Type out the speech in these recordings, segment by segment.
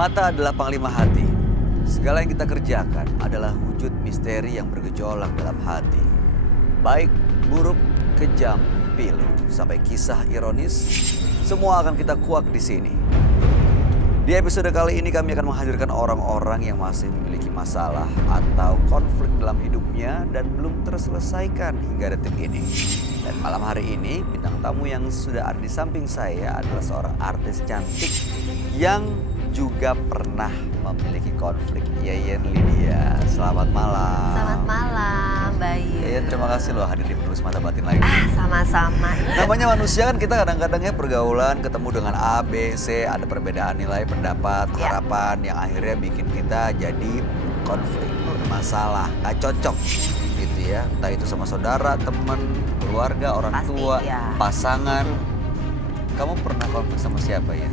Mata adalah panglima hati. Segala yang kita kerjakan adalah wujud misteri yang bergejolak dalam hati. Baik, buruk, kejam, pilu, sampai kisah ironis, semua akan kita kuak di sini. Di episode kali ini kami akan menghadirkan orang-orang yang masih memiliki masalah atau konflik dalam hidupnya dan belum terselesaikan hingga detik ini. Dan malam hari ini bintang tamu yang sudah ada di samping saya adalah seorang artis cantik yang juga pernah memiliki konflik. Yayan Lydia, selamat malam. Selamat malam, baik. Yayan, terima kasih loh hadir di Penulis Mata Batin lagi. Sama-sama. Namanya manusia kan kita kadang-kadang ya pergaulan ketemu dengan A, B, C, ada perbedaan nilai, pendapat, harapan yang akhirnya bikin kita jadi konflik, masalah, gak cocok gitu ya. Entah itu sama saudara, teman, keluarga, orang Pasti, tua, ya. pasangan. Kamu pernah konflik sama siapa ya?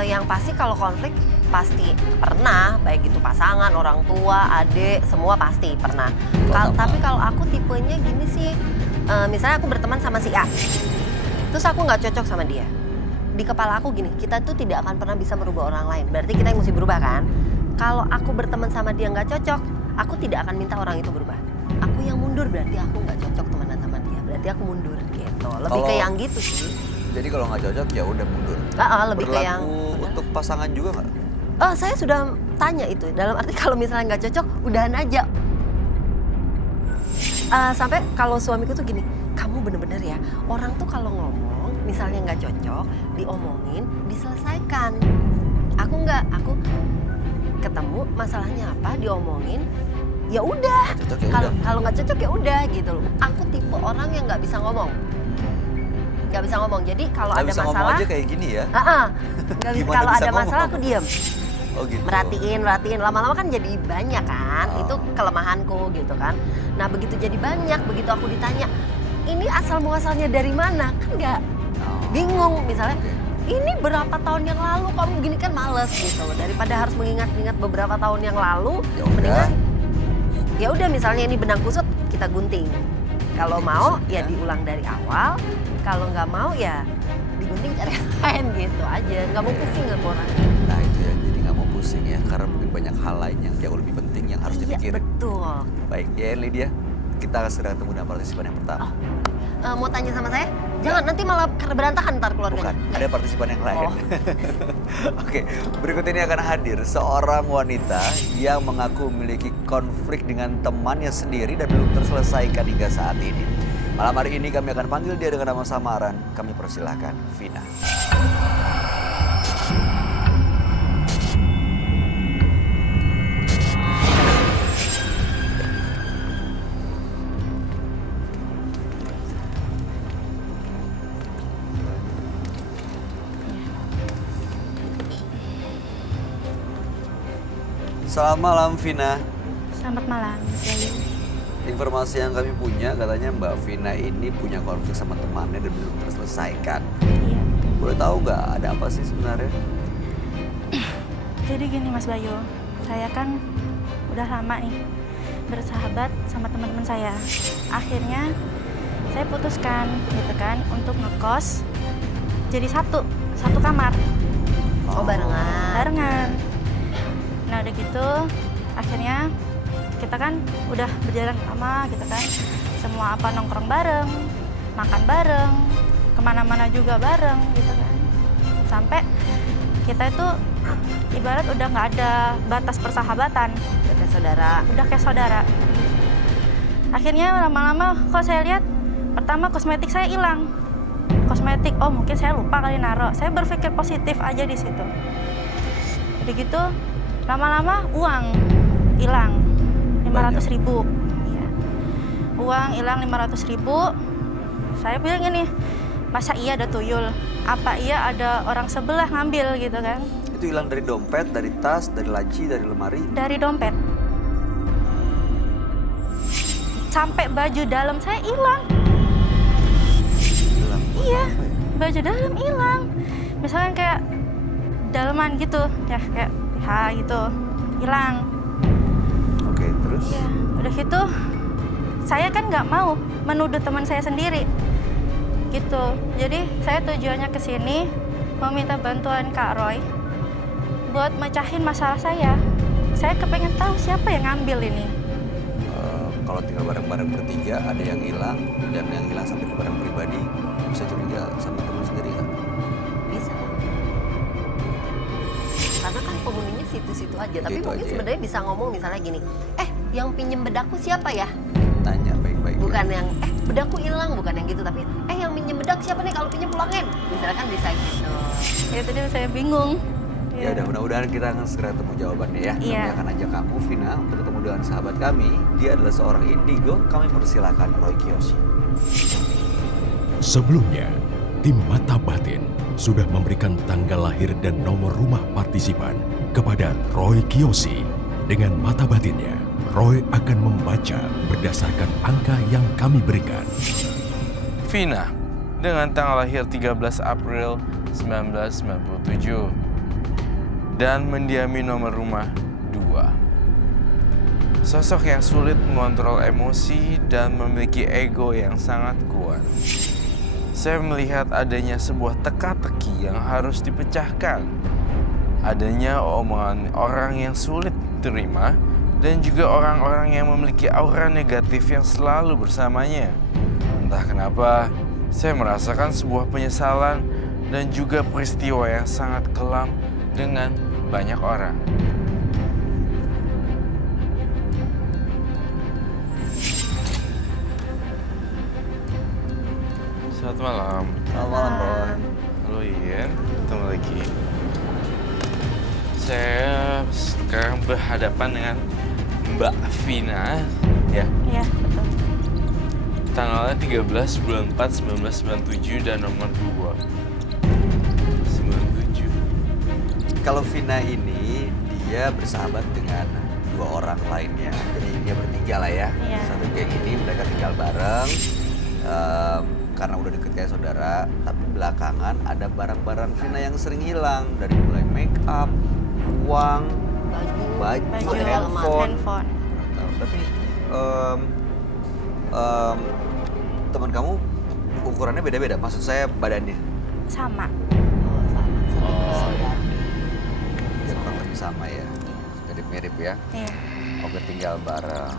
Yang pasti kalau konflik pasti pernah, baik itu pasangan, orang tua, adik, semua pasti pernah. Tapi kalau aku tipenya gini sih, misalnya aku berteman sama si A, terus aku nggak cocok sama dia. Di kepala aku gini, kita tuh tidak akan pernah bisa merubah orang lain. Berarti kita yang mesti berubah kan? Kalau aku berteman sama dia nggak cocok, aku tidak akan minta orang itu berubah. Aku yang mundur, berarti aku nggak cocok temenan sama dia. Berarti aku mundur gitu. Lebih ke yang gitu sih. Jadi kalau nggak cocok ya udah mundur. Lebih ke yang untuk pasangan juga nggak? Saya sudah tanya itu. Dalam arti kalau misalnya nggak cocok, udahan aja. Sampai kalau suamiku tuh gini, kamu bener-bener ya, orang tuh kalau ngomong, misalnya nggak cocok, diomongin, diselesaikan. Aku nggak, aku ketemu masalahnya apa, diomongin, ya udah. Kalau nggak cocok ya udah gitu loh. Aku tipe orang yang nggak bisa ngomong. Nggak bisa ngomong, jadi kalau ada bisa masalah ngomong aja kayak gini ya. Nggak bisa, kalau ada masalah aku diem. Oh gitu. Merhatiin, lama-lama kan jadi banyak kan, itu kelemahanku gitu kan. Nah begitu jadi banyak, begitu aku ditanya, ini asal muasalnya dari mana, kan nggak bingung. Misalnya, ini berapa tahun yang lalu kamu gini, kan males gitu. Daripada harus mengingat-ingat beberapa tahun yang lalu, mendingan ya udah misalnya ini benang kusut, kita gunting. Kalau mau ya diulang dari awal, kalau nggak mau ya digunting cari yang lain gitu aja. Nggak mau pusing nggak orang. Nah itu ya, jadi nggak mau pusing ya, karena mungkin banyak hal lain yang jauh lebih penting yang harus dipikirin. Betul. Baik, ya Lydia, kita akan segera ketemu dengan partisipan yang pertama. Mau tanya sama saya? Jangan, nanti malah berantakan ntar keluarganya. Bukan, ada partisipan yang lain. Oke, berikut ini akan hadir seorang wanita yang mengaku memiliki konflik dengan temannya sendiri dan belum terselesaikan hingga saat ini. Malam hari ini kami akan panggil dia dengan nama samaran. Kami persilahkan Vina. Selamat malam Vina. Selamat malam, Mas Bayu. Informasi yang kami punya katanya Mbak Vina ini punya konflik sama temannya dan belum terselesaikan. Iya. Boleh tahu nggak ada apa sih sebenarnya? Jadi gini Mas Bayu, saya kan udah lama nih bersahabat sama teman-teman saya. Akhirnya saya putuskan gitu kan untuk ngekos jadi satu kamar. Oh barengan. Nah udah gitu akhirnya kita kan udah berjalan lama gitu kan, semua apa nongkrong bareng, makan bareng, kemana-mana juga bareng gitu kan, sampai kita itu ibarat udah nggak ada batas persahabatan, udah kayak saudara. Akhirnya lama-lama kok saya lihat, pertama kosmetik saya hilang, oh mungkin saya lupa kali naro, saya berpikir positif aja di situ. Udah gitu lama-lama uang hilang 500.000. Iya. Uang hilang 500.000. Saya bilang gini, masa iya ada tuyul? Apa iya ada orang sebelah ngambil gitu kan? Itu hilang dari dompet, dari tas, dari laci, dari lemari? Dari dompet. Sampai baju dalam saya hilang. Hilang. Iya, baju dalam hilang. Misalnya kayak daleman gitu, ya kayak BH gitu, hilang. Oke, terus? Iya, udah gitu saya kan nggak mau menuduh teman saya sendiri gitu. Jadi saya tujuannya ke sini mau minta bantuan Kak Roy buat mecahin masalah saya. Saya kepengen tahu siapa yang ngambil ini. Kalau tinggal bareng-bareng bertiga, ada yang hilang, dan yang hilang sampai ke barang pribadi, bisa curiga sama teman sendiri nggak? Bisa. Karena kan penghuninya situ-situ aja. Tapi Situ mungkin aja ya. sebenarnya bisa ngomong misalnya gini, yang pinjem bedaku siapa ya? Tanya baik-baik. Bukan yang, bedaku hilang, bukan yang gitu. Tapi, yang pinjem bedak siapa nih kalau pinjem pulangin? Misalnya kan bisa gitu. Ya tadi saya bingung. Ya udah, mudah-mudahan kita akan segera ketemu jawabannya ya. Iya. Kami akan ajak kamu, Vina, untuk ketemu dengan sahabat kami. Dia adalah seorang indigo. Kami persilakan Roy Kiyoshi. Sebelumnya, tim Mata Batin sudah memberikan tanggal lahir dan nomor rumah partisipan kepada Roy Kiyoshi. Dengan mata batinnya, Roy akan membaca berdasarkan angka yang kami berikan. Vina, dengan tanggal lahir 13 April 1997 dan mendiami nomor rumah 2. Sosok yang sulit mengontrol emosi dan memiliki ego yang sangat kuat. Saya melihat adanya sebuah teka-teki yang harus dipecahkan. Adanya omongan orang yang sulit diterima dan juga orang-orang yang memiliki aura negatif yang selalu bersamanya. Entah kenapa, saya merasakan sebuah penyesalan dan juga peristiwa yang sangat kelam dengan banyak orang. Selamat malam. Selamat malam, Roy. Halo Ian, ketemu lagi. Saya sekarang berhadapan dengan Mbak Vina, ya. Iya, betul. Tanggalnya 13 bulan 4 1997 dan nomor 2. 97. Kalau Vina ini, dia bersahabat dengan 2 orang lainnya. Jadi dia bertiga lah ya. Iya. Satu geng ini mereka tinggal bareng. Karena udah deket kayak saudara, tapi belakangan ada barang-barang Vina yang sering hilang. Dari mulai make up, uang, baju, Baju, handphone. Tapi teman kamu ukurannya beda-beda. Maksud saya badannya. Sama. Ya kurang lebih sama ya. Mirip-mirip ya. Iya. Oke, tinggal bareng.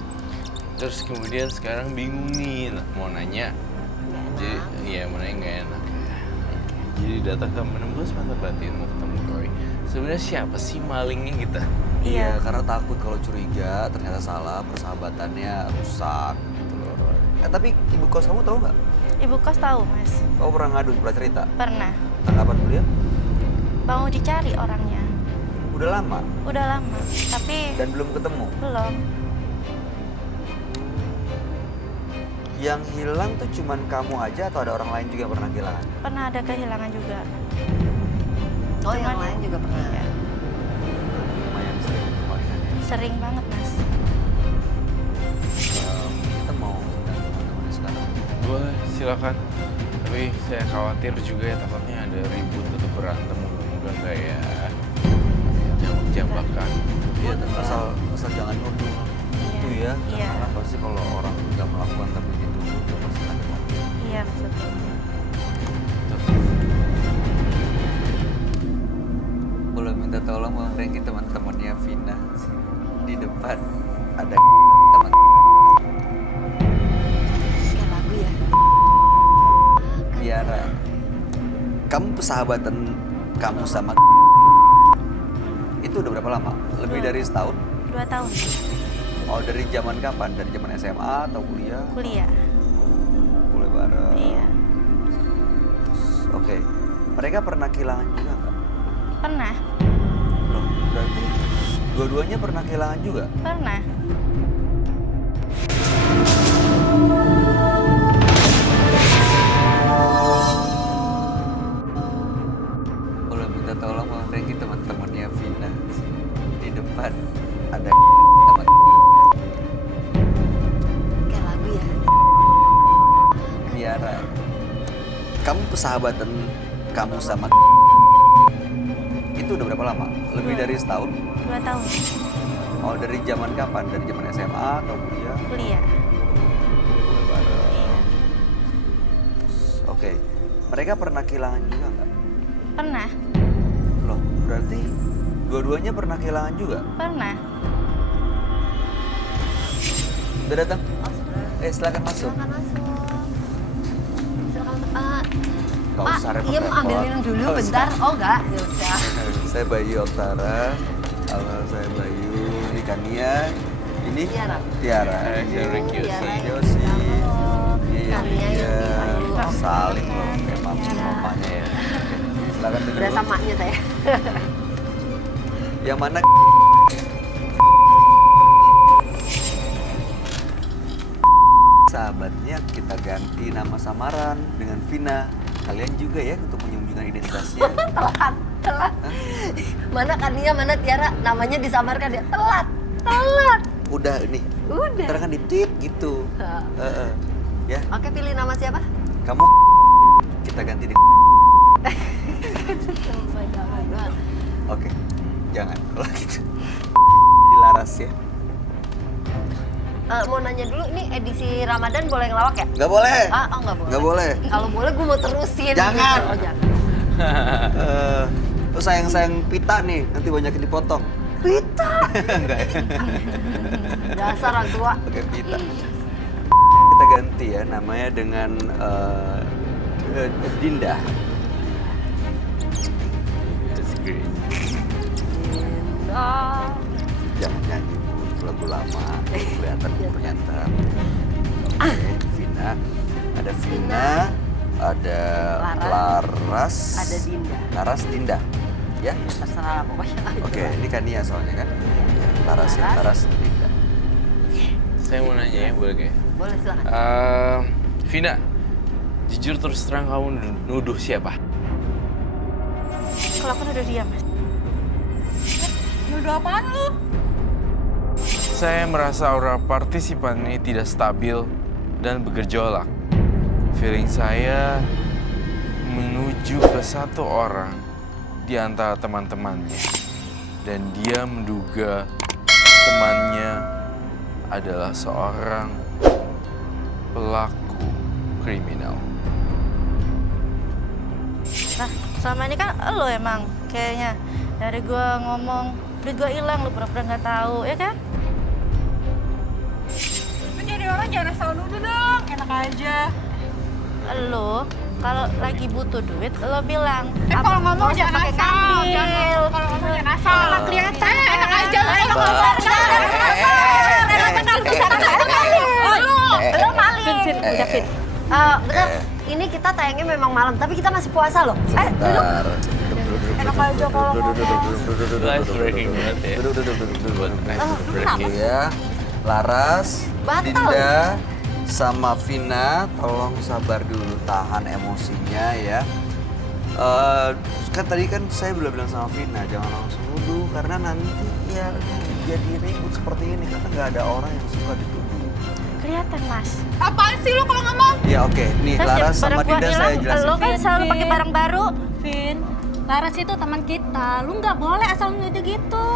Terus kemudian sekarang bingung nih mau nanya. Jadi, iya mau nanya nggak enak. Jadi datang ke menembus mata batin mau ketemu Roy. Sebenarnya siapa sih malingnya kita? Iya, karena takut kalau curiga ternyata salah, persahabatannya rusak gitu loh, Roy. Tapi ibu kos kamu tahu nggak? Ibu kos tahu, Mas. Kamu pernah ngadu, pernah cerita? Pernah. Tanggapan beliau? Mau dicari orangnya. Udah lama Udah lama, tapi dan belum ketemu. belum. Yang hilang tuh cuman kamu aja atau ada orang lain juga yang pernah kehilangan? Pernah ada kehilangan juga. Oh, yang Cuman- lain juga pernah. Ya, Lumayan sering kemarin ya. sering banget, Mas. Kita mau undang teman-teman sekarang. Boleh, silakan. Tapi saya khawatir juga ya takutnya ada ribut atau berantem. Moga-moga enggak ya. Jambak-jambakan. Iya, tapi asal jangan nuduh. Itu ya. Iya. Karena pasti kalau orang udah melakukan tapi dituduh, dia pasti sakit hati. Iya, betul. Boleh minta tolong merenggin teman-temannya Vina di depan ada teman. Kayak lagu ya. Tiara. Kamu persahabatan kamu sama itu udah berapa lama? Lebih dari setahun? 2 tahun Oh, dari zaman kapan? Dari zaman SMA atau kuliah? kuliah. Kuliah bareng. Iya. Oke. Mereka pernah kehilangan juga nggak? Pernah. Loh, berarti dua-duanya pernah kehilangan juga? Pernah. Boleh minta tolong merenggin teman-temannya Vina di depan ada teman. Kayak lagu ya. Tiara. Kamu persahabatan kamu sama itu udah berapa lama? Lebih dari setahun? 2 tahun Oh, dari zaman kapan? Dari zaman SMA atau kuliah? kuliah. Kuliah bareng. Iya. Oke. Mereka pernah kehilangan juga nggak? Pernah. Loh, berarti Dua-duanya pernah kehilangan juga? Pernah. Udah datang? Oh, sudah. Silakan masuk. Silakan masuk. Silakan. Nggak Pak, usah iya mau repot-repot. ambil minum dulu Nggak usah. bentar. Oh enggak, ya udah. Saya Bayu Oktara. Halo, saya Bayu. Ini Kania. Ini Tiara. Tiara. Saya Ricky Yosi. Tiara. Yosi. Halo. Iya, Kania, iya. Yosi, Bayu. Saling loh, kayak mama Tiara. mamanya ya. Silakan duduk. Berasa maknya saya. Yang mana? Sahabatnya kita ganti nama samaran dengan Vina. Kalian juga ya untuk menyembunyikan identitasnya. Telat. Mana Kania, mana Tiara, namanya disamarkan dia. Telat. Udah nih. Udah. Ntar kan di-tweet gitu. Ya, Oke, pilih nama siapa? kamu kita ganti di. Oke, jangan kalau gitu. Dilaras ya. Mau nanya dulu, ini edisi Ramadan boleh ngelawak ya? Nggak boleh. Oh nggak boleh. Nggak boleh. Kalau boleh gue mau terusin. Jangan. Gitu. Oh, jangan. Terus sayang pita nih, nanti banyakin dipotong. Pita. Enggak ya? Dasar orang tua. Oke, pita. Kita ganti ya namanya dengan Dinda. That's great. Oh. Jangan nyanyi lagu lama, kelihatan ternyata. Oke, Vina. Ada Vina, ada Laras. Ada Dinda. Laras, Dinda. Ya? Terserah lah pokoknya. Oke, ini Kania soalnya kan? Ya, Laras ya, Laras, Dinda. Saya mau nanya ya, boleh kayak? Boleh silakan. Vina, jujur terus terang kamu nuduh siapa? Kalau aku udah diam, Mas. Nuduh apaan lu? Saya merasa aura partisipan ini tidak stabil dan bergejolak. Feeling saya menuju ke satu orang di antara teman-temannya. Dan dia menduga temannya adalah seorang pelaku kriminal. Nah, selama ini kan lo emang kayaknya dari gua ngomong, duit gua hilang, lu pura-pura nggak tahu, ya kan? Lu jadi orang jangan asal nuduh dong, enak aja. Lo kalau lagi butuh duit, lo bilang. Kalau ngomong nggak usah jangan pakai asal, ngambil. kalau ngomong jangan asal. Nggak kelihatan, enak aja lu kalau ngomong. Belum maling. Vin, udah Vin. Bener, ini kita tayangnya memang malam, tapi kita masih puasa loh. Duduk. Bentar. Enak aja kalau ngomong. Ice breaking banget ya. Buat ice breaking. Ya, Laras, Batal. Dinda, sama Vina, tolong sabar dulu, tahan emosinya ya. Kan tadi kan saya bilang sama Vina, jangan langsung nuduh karena nanti ya jadi ribut seperti ini karena nggak ada orang yang suka dituduh. Kelihatan, Mas. Apaan sih lu kalau ngomong? Ya oke, nih Terus Laras barang sama gua Dinda saya hilang, jelasin. lo kan selalu pakai Vin. barang baru. Vin, Laras itu teman kita. Lu nggak boleh asal nuduh gitu.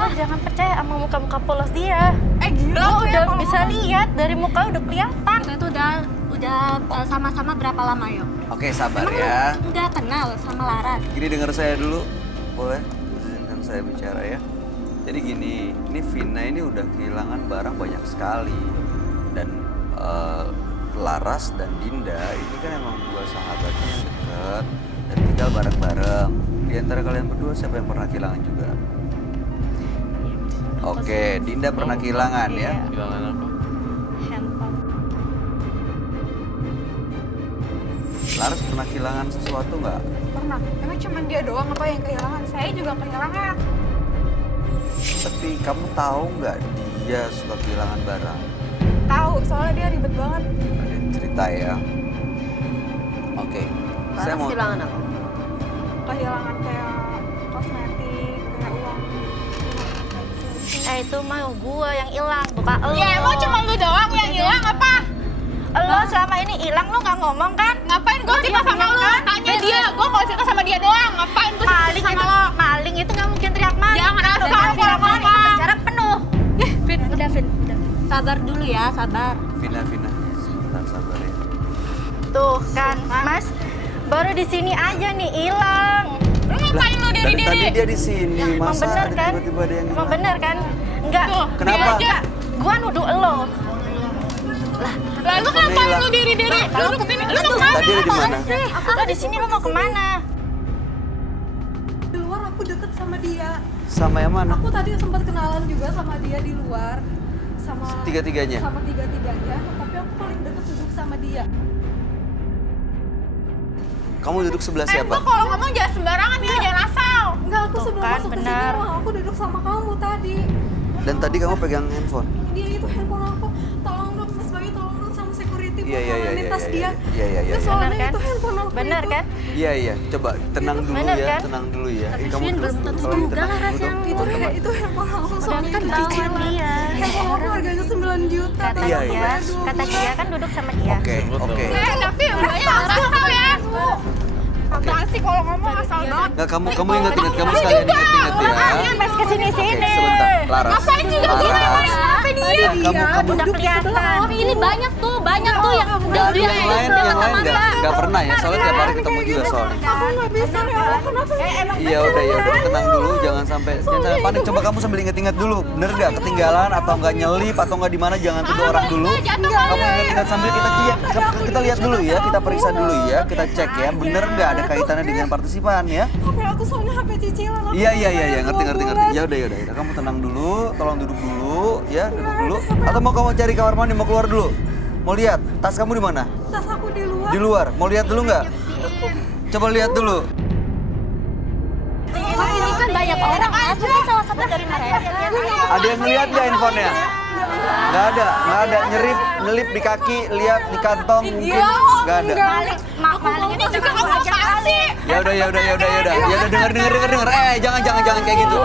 Jangan percaya sama muka-muka polos dia. Gila Lo lu ya udah kalau bisa ngomong. lihat dari muka udah kelihatan. Kita tuh udah sama-sama berapa lama yuk? Oke, sabar ya. Nggak kenal sama Laras. Gini dengar saya dulu, boleh? Izinkan saya bicara ya. Jadi gini, ini Vina ini udah kehilangan barang banyak sekali. Dan Laras dan Dinda ini kan emang dua sahabatnya yang deket dan tinggal bareng-bareng. Di antara kalian berdua siapa yang pernah kehilangan juga? Oke, Dinda pernah kehilangan ya. Kehilangan apa? Handphone. Laras pernah kehilangan sesuatu nggak? Pernah. Emang cuma dia doang apa yang kehilangan? Saya juga kehilangan. Tapi kamu tahu nggak dia suka kehilangan barang? Tahu, soalnya dia ribet banget. Ada cerita ya. Oke, saya Laras mau. kehilangan apa? Kehilangan kayak kosmetik, kayak uang. Itu mah gua yang hilang, bukan lo. Ya emang cuma lu doang yang hilang apa? Lo selama ini hilang, lo nggak ngomong kan? Ngapain gue cerita sama lu? Tanya dia, gue kalau cerita sama dia doang. Ngapain gue cerita Maling sama itu, lo? maling itu nggak mungkin teriak maling. Jangan asal Udah kalau teriak maling, ngomong. penjara penuh. Vin, udah Vin. Sabar dulu ya, sabar. Vina, sebentar sabar ya. Tuh kan, Mas, baru di sini aja nih hilang. Lu ngapain lu Dari tadi dia di sini, Emang masa bener ada kan? tiba-tiba ada yang Emang bener kan? Enggak. Kenapa? Enggak. Gua nuduh lo. Lalu ngapain lu Diri-diri duduk sini. Lu mau kemana? Tadi ada di mana? Lo di sini lo mau kemana? Di luar aku deket sama dia. Sama yang mana? Aku tadi sempat kenalan juga sama dia di luar. Sama Tiga-tiganya? Sama tiga-tiganya, tapi aku paling deket duduk sama dia. Kamu duduk sebelah siapa? Kalau ngomong jangan sembarangan ya, jangan asal. Enggak, aku Tuh sebelum kan, masuk ke sini benar. aku duduk sama kamu tadi. Dan tadi kamu pegang handphone? Dia itu handphone aku. Tolong dong, Mas Bayu, tolong dong sama security Iya, iya, buat iya, tas iya, dia. iya, iya, iya. Itu soalnya Benar kan? itu handphone aku Bener itu. kan? Iya, iya. Coba tenang dulu Bener ya, kan? tenang dulu ya. Tapi Kamu Vin, terus belum tentu tolong juga tenang lah dulu dong, Itu teman-teman. itu handphone aku soalnya kan itu tahu cicilan. dia. Handphone aku harganya 9 juta. Kata Iya, dia, iya. kata dia kan duduk sama dia. Oke, oke. Tapi udah asal ya. Apaan sih kalau ngomong asal banget? Nggak, kamu ingat-ingat, kamu sekalian ingat-ingat ya. Mas kesini-sini. Oke, sebentar. Laras. Ngapain juga Laras. Apa dia? Kamu Udah kelihatan. Tapi ini banyak tuh yang Nggak, yang lain nggak pernah ya. Soalnya tiap hari ketemu juga soalnya. Aku nggak bisa ya. Kenapa? Iya udah tenang dulu, jangan sampai panik. Coba kamu sambil inget-inget dulu, bener nggak ketinggalan atau nggak nyelip atau nggak di mana, jangan tuduh orang dulu. Kamu inget-inget sambil kita lihat dulu ya, kita periksa dulu ya, kita cek ya, bener nggak ada kaitannya dengan partisipan ya. HP aku soalnya HP cicilan. Aku Iya, ngerti. Ya udah. Kamu tenang dulu, tolong duduk dulu ya, duduk dulu. Atau mau kamu cari kamar mandi, mau keluar dulu? Mau lihat tas kamu di mana? Tas aku di luar. Di luar. Mau lihat dulu nggak? Coba lihat dulu. Mas, ini kan banyak orang, Mas. Mungkin salah satu dari mereka. Ada yang ngeliat nggak handphonenya? Nggak ada. Nyelip di kaki, lihat di kantong mungkin nggak ada. Maling ini juga kamu apa sih? Ya udah. Ya udah dengar. Jangan kayak gitu.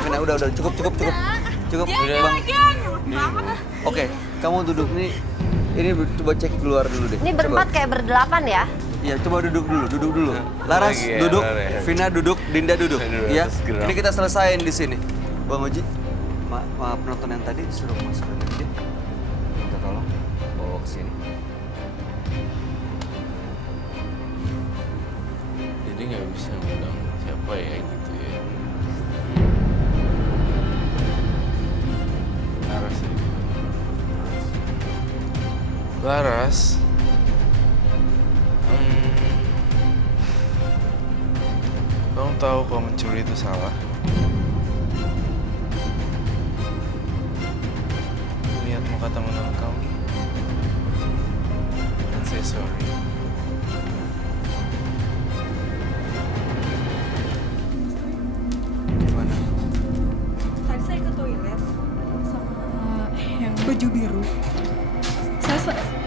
Fina. Udah cukup. Bang. Oke, kamu duduk nih. Ini coba cek keluar dulu deh. Ini berempat kayak berdelapan ya? Iya, coba duduk dulu. Laras Lagi ya, duduk, Laras. Vina duduk, Dinda duduk. Duduk, Ya, terus gerak. ini kita selesain di sini. Bang Oji, penonton yang tadi suruh masuk lagi. Kita tolong bawa ke sini. Jadi nggak bisa bilang siapa ya gitu ya. Laras ya. Laras. Kamu tahu kalau mencuri itu salah. Lihat muka teman-teman kamu. Dan say sorry. Gimana? Tadi saya ke toilet sama yang baju biru.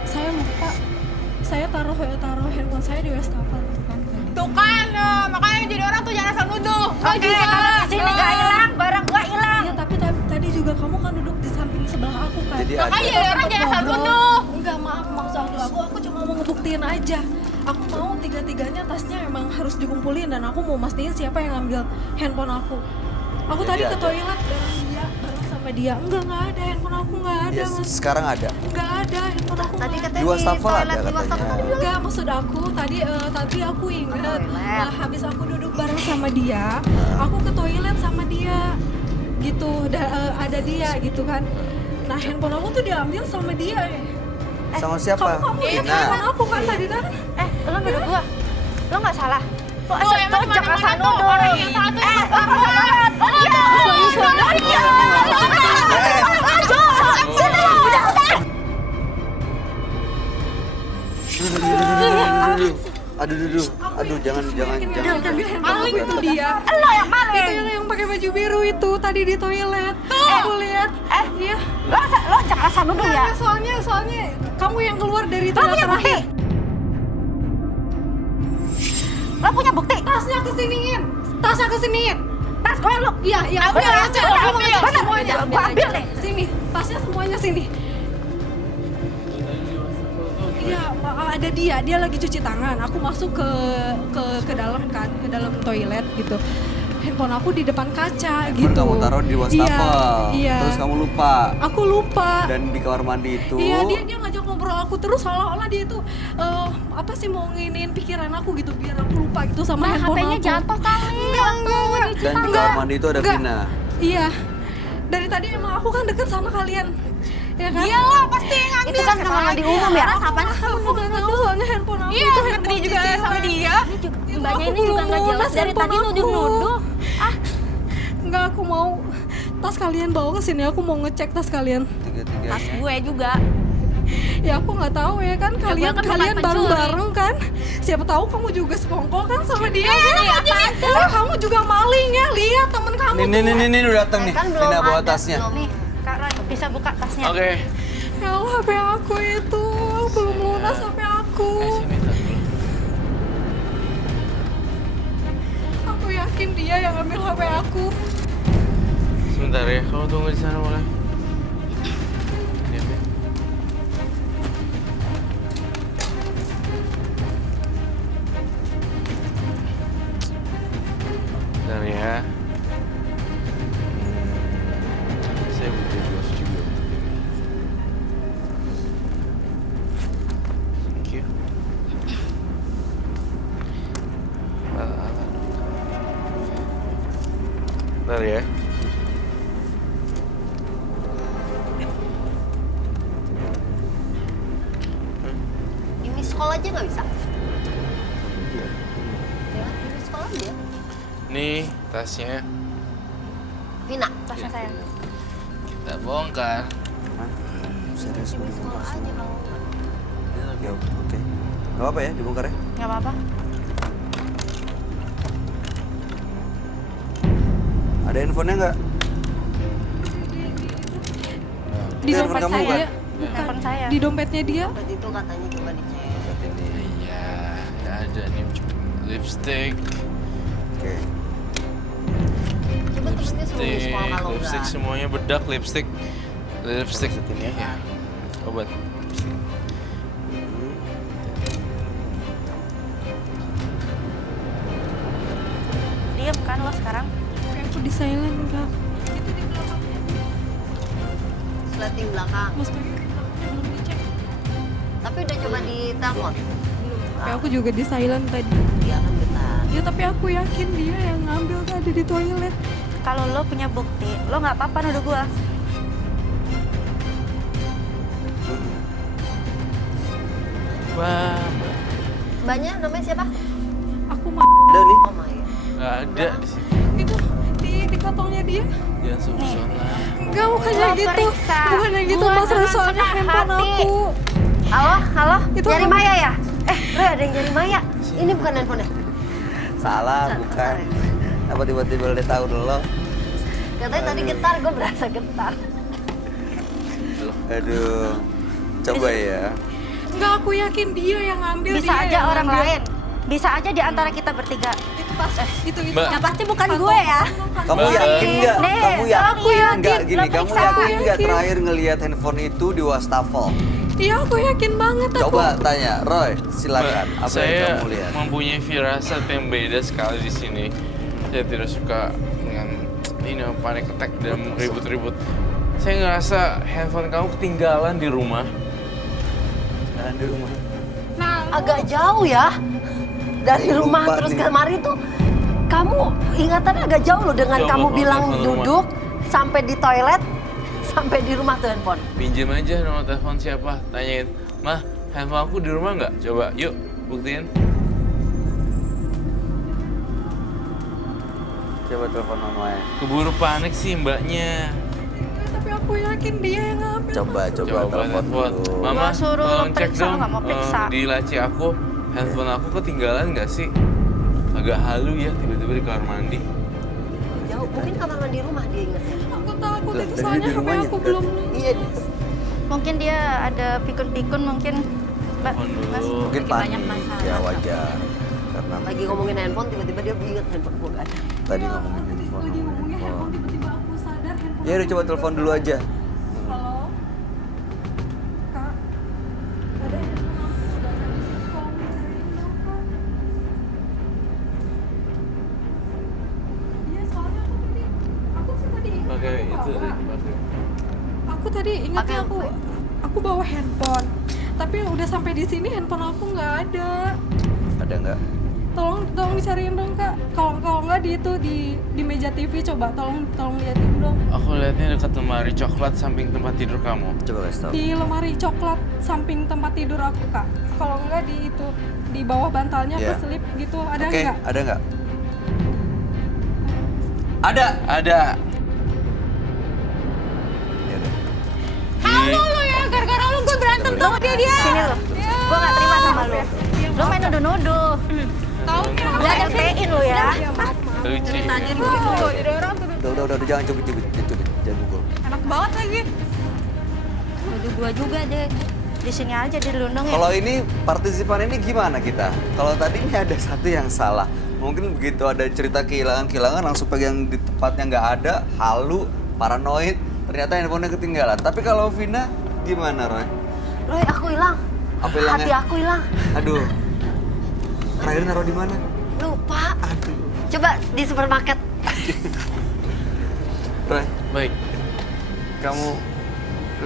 Saya lupa. Saya taruh handphone saya di wastafel gitu kan tadi. Tuh kan, makanya jadi orang tuh jangan asal nuduh. Oke, Iya, kalau di sini nggak hilang, barang gua hilang. Iya, tapi tadi juga kamu kan duduk di samping sebelah aku kan. Jadi Makanya ada. jadi orang jangan asal Ngobrol. nuduh. Enggak, maaf maksud aku cuma mau ngebuktiin aja. Aku mau tiga-tiganya tasnya emang harus dikumpulin dan aku mau mastiin siapa yang ngambil handphone aku. Aku Jadi tadi ke ada. toilet bareng sama dia. Enggak ada handphone aku nggak ada. Yes, Mas. sekarang ada. Enggak ada handphone aku. Tadi nggak katanya Di wastafel toilet, ada di wastafel katanya. tadi bilang. Enggak, maksud aku tadi aku ingat Toilet. habis aku duduk bareng sama dia, aku ke toilet sama dia gitu, ada dia gitu kan. Nah handphone aku tuh diambil sama dia. Sama siapa? Kamu ingat Vina. handphone aku kan tadi kan? Lo nuduh gua. Lo nggak salah. Lo Tuh, emang di jangan mana-mana asal tuh nuduh. orang yang satu salah. Aduh, jangan. Maling itu dia. Lo yang maling. Itu yang pakai baju biru itu tadi di toilet. Aku lihat. Iya. Lo jangan asal nuduh ya. Soalnya kamu yang keluar dari Lo toilet punya bukti? terakhir. Lo punya bukti? Tasnya kesiniin. Tas gue lu. Iya, aku Ambil, mau ngecek. ambil, Aku mau ambil. ngecek Bener, semuanya. gua ambil deh. Sini, tasnya semuanya sini. Iya, ada dia lagi cuci tangan. Aku masuk ke dalam kan, ke dalam toilet gitu. handphone aku di depan kaca Handphone gitu. kamu taruh di wastafel. Iya. Terus kamu lupa. Aku lupa. Dan di kamar mandi itu. Iya, dia ngajak ngobrol aku terus seolah-olah dia itu apa sih mau nginin pikiran aku gitu biar aku lupa gitu sama Nah, handphone HP-nya aku. jatuh kali. Dan di kamar mandi itu ada Enggak. Vina. Iya. Dari tadi emang aku kan deket sama kalian. Ya kan? Iyalah pasti ngambil. Itu kan kamar mandi umum ya? Apaan sih kamu Aku nggak tahu soalnya handphone aku Iya, itu Fitri handphone juga cewek. sama dia. Ini juga, Itu mbaknya aku ini juga belum nggak jelas lunas dari handphone tadi aku. nuduh-nuduh. Enggak, aku mau tas kalian bawa ke sini, aku mau ngecek tas kalian. Tiga-tiga. Tas gue juga. Ya aku nggak tahu ya kan kalian kan bukan kalian pencuri. bareng-bareng kan. Siapa tahu kamu juga sekongkol kan sama dia. Kamu juga maling ya, lihat temen kamu. Nih udah datang nih. Kan belum Vina bawa ada, tasnya. belum. Nih, Kak Roy bisa buka tasnya. Oke. Ya Allah, HP aku itu belum lunas HP aku. Sini tas dulu. Aku yakin dia yang ambil HP aku. Sebentar ya, kamu tunggu di sana boleh? Diam ya. Bentar ya. Saya butuh gloves juga. Thank you. Bentar ya. Ini sekolah aja nggak bisa? Ya, ini sekolah aja. Nih tasnya Vina, Tasnya saya. kita bongkar. Serius ini sekolah aja kalau nggak. Ya, oke. Gak apa-apa ya dibongkar ya? Nggak apa-apa. Ada handphonenya nggak? Di Itu dompet handphone kamu saya. kan? Handphone saya. Di dompetnya dia. Dompet itu katanya coba dicek. Iya, nggak ada nih lipstick. Oke. Coba temennya suruh di sekolah kalau Lipstick nggak. semuanya bedak lipstick. Lipstick Ini ya. ya. Obat. Diem kan lo sekarang? HP aku di silent enggak. Slating belakang. Mas Bayu belum dicek. Tapi udah coba ditelepon. HP aku juga di silent tadi. Iya kan benar. Ya tapi aku yakin dia yang ngambil tadi di toilet. Kalau lo punya bukti, lo nggak apa-apa nuduh gua. Wah, Mbaknya namanya siapa? Aku Ada nih. Oh Maya. nggak ada di sini. itu di kantongnya dia. Jangan suzon lah. Enggak, bukannya Gua gitu. periksa. Bukannya gitu, Gua Mas Roy, dengan soalnya senang handphone hati. aku. Halo, halo. Itu Nyari apa? Maya ya? Roy ada yang nyari Maya. Ini bukan handphonenya. Salah, bukan. Apa tiba-tiba udah tahu dulu? Katanya tadi getar, gue berasa getar. Aduh. Coba ya. Enggak, aku yakin dia yang ngambil. Bisa dia aja yang orang ngambil. lain. Bisa aja di antara kita bertiga. Itu pas itu Mbak. Ya pasti bukan gue ya. Kamu Mbak. yakin nggak? Nih, Kamu yakin aku yakin. nggak? Gini, Lo kamu periksa. yakin nggak Yakin. terakhir ngelihat handphone itu di wastafel? Iya, aku yakin banget aku. Coba tanya, Roy, silakan. Mbak, Apa saya yang kamu lihat? mempunyai firasat yang beda sekali di sini. Saya tidak suka dengan panic attack dan ribut-ribut. Saya ngerasa handphone kamu ketinggalan di rumah. Jalan di rumah. Agak jauh ya. Dari rumah Lupa terus nih. ke kemari tuh. Kamu ingatannya agak jauh loh dengan Coba kamu kalau bilang telepon rumah. duduk sampai di toilet sampai di rumah tuh handphone. Pinjam aja nomor telepon siapa, tanyain. Mah, handphone aku di rumah nggak? Coba, yuk, buktiin. Coba telepon mamanya. Keburu panik sih mbaknya. Tapi aku yakin dia yang ngambil. Coba telepon dulu. Mama, Gua suruh tolong lo cek periksa, dong lo nggak mau periksa. di laci aku. Handphone aku ketinggalan nggak sih? Agak halu ya, tiba-tiba di kamar mandi. Jauh, mungkin kamar mandi rumah dia ingetnya. Aku takut Lah, itu dari soalnya di HP rumahnya, aku dari- belum. Iya, Des. Mungkin dia ada pikun-pikun mungkin. Mbak, Telepon Mas, dulu. Mungkin lagi banyak panik, masalah. ya wajar. Karena Lagi ngomongin handphone tiba-tiba dia inget handphone gue gak ada. tadi ngomongin handphone. Lagi ngomongnya handphone, tiba-tiba aku sadar handphone. Ya udah coba telepon dulu aja. Halo, Kak. Ada handphone aku udah ada di sini. Tolong dicariin dong, Kak. Dia ingatnya aku bawa handphone. Tapi udah sampai di sini handphone aku nggak ada. Ada nggak? Tolong dicariin dong Kak. Kalau nggak di meja TV, coba tolong liatin dong. Aku lihatnya dekat lemari coklat samping tempat tidur kamu. Coba kasih tahu. Di lemari coklat samping tempat tidur aku Kak. Kalau nggak di bawah bantalnya Iya. keselip gitu, ada Oke, nggak? ada nggak? Ada. Ada. Ya udah. Halo lo ya, gara-gara lu gue berantem tuh sama dia. Sini lo. Gue gak terima sama lu. Lu main nuduh-nuduh. Taunya. Udah RT-in lu ya. Lucu. Udah, jangan cubit, jangan pukul. Enak banget lagi. Baju gua juga deh. Di sini aja dilundung ya. Kalau ini partisipan ini gimana kita? Kalau tadi ini ada satu yang salah. Mungkin begitu ada cerita kehilangan langsung pegang di tempatnya nggak ada, halu, paranoid. Ternyata handphonenya ketinggalan. Tapi kalau Vina gimana, Roy? Roy, aku hilang. Apa hilangnya? Hati aku hilang. Aduh. Terakhir naruh di mana? Lupa. Aduh. Coba di supermarket. Roy, Baik. kamu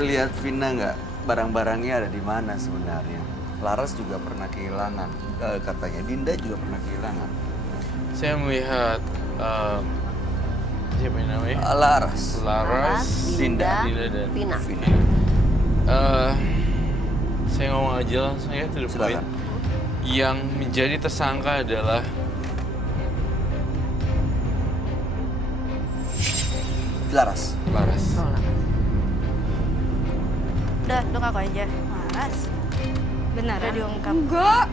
lihat Vina nggak? Barang-barangnya ada di mana sebenarnya? Laras juga pernah kehilangan. Katanya Dinda juga pernah kehilangan. Saya melihat siapa yang namanya? Laras. Laras, Dinda, Dinda dan Vina. Vina. Saya ngomong aja langsung ya to the point. Silakan. Yang menjadi tersangka adalah Laras. Laras. Udah, lu ngaku aja. Laras. Benar. Udah diungkap. Enggak.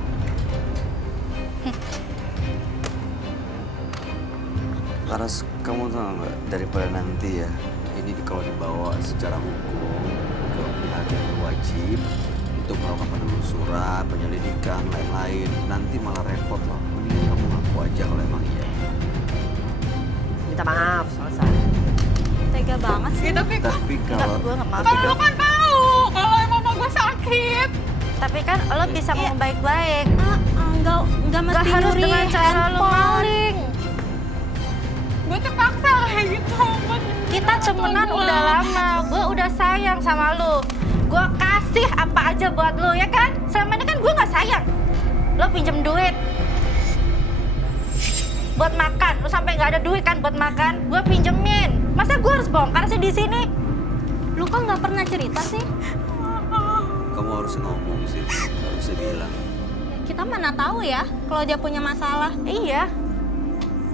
Laras, kamu tahu nggak, daripada nanti ya, ini kalau dibawa secara hukum ke pihak yang berwajib untuk melakukan penelusuran, penyelidikan, lain-lain, nanti malah repot loh. Mending kamu ngaku aja kalau emang iya. Minta maaf, selesai. Tega banget sih. Tapi Tapi Enggak, kalau gue gak maaf. lu kan tahu kalau emang mama gue sakit. Tapi kan lo bisa ngomong baik-baik. Enggak Gak mesti harus nyuri dengan cara lo handphone. maling. Gue terpaksa kayak gitu. Kita temenan udah lama. Gue udah sayang sama lo. Gue kasih apa aja buat lo, ya kan? Selama ini kan gue gak sayang. Lo pinjem duit buat makan. Lo sampai nggak ada duit kan buat makan? Gue pinjemin. Masa gue harus bongkar sih di sini? Lu kok nggak pernah cerita sih? kamu harus ngomong sih, harusnya bilang. Kita mana tahu ya kalau dia punya masalah. Iya.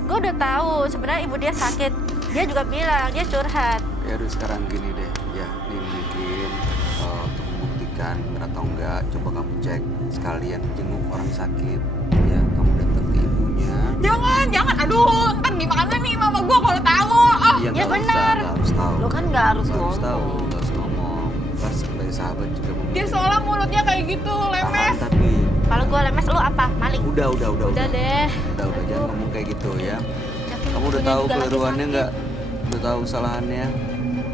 Gue udah tahu sebenarnya ibu dia sakit. Dia juga bilang dia curhat. Ya udah sekarang gini deh, ya ini mungkin untuk membuktikan benar atau enggak, coba kamu cek sekalian jenguk orang sakit, ya kamu datang ke ibunya. Jangan, aduh, ntar gimana nih mama gue kalau tahu. Ya, ya nggak benar. usah, nggak harus tahu. Lo kan nggak harus Nggak harus tahu, ngomong. nggak harus ngomong. Pas sebagai sahabat juga Dia soalnya mulutnya kayak gitu, lemes. Tapi Kalau gue lemes, lu apa? Maling. udah. Udah deh. Udah, jangan ngomong kayak gitu ya. Kamu udah ibunya tahu juga lagi keliruannya sakit. nggak? Udah tahu kesalahannya?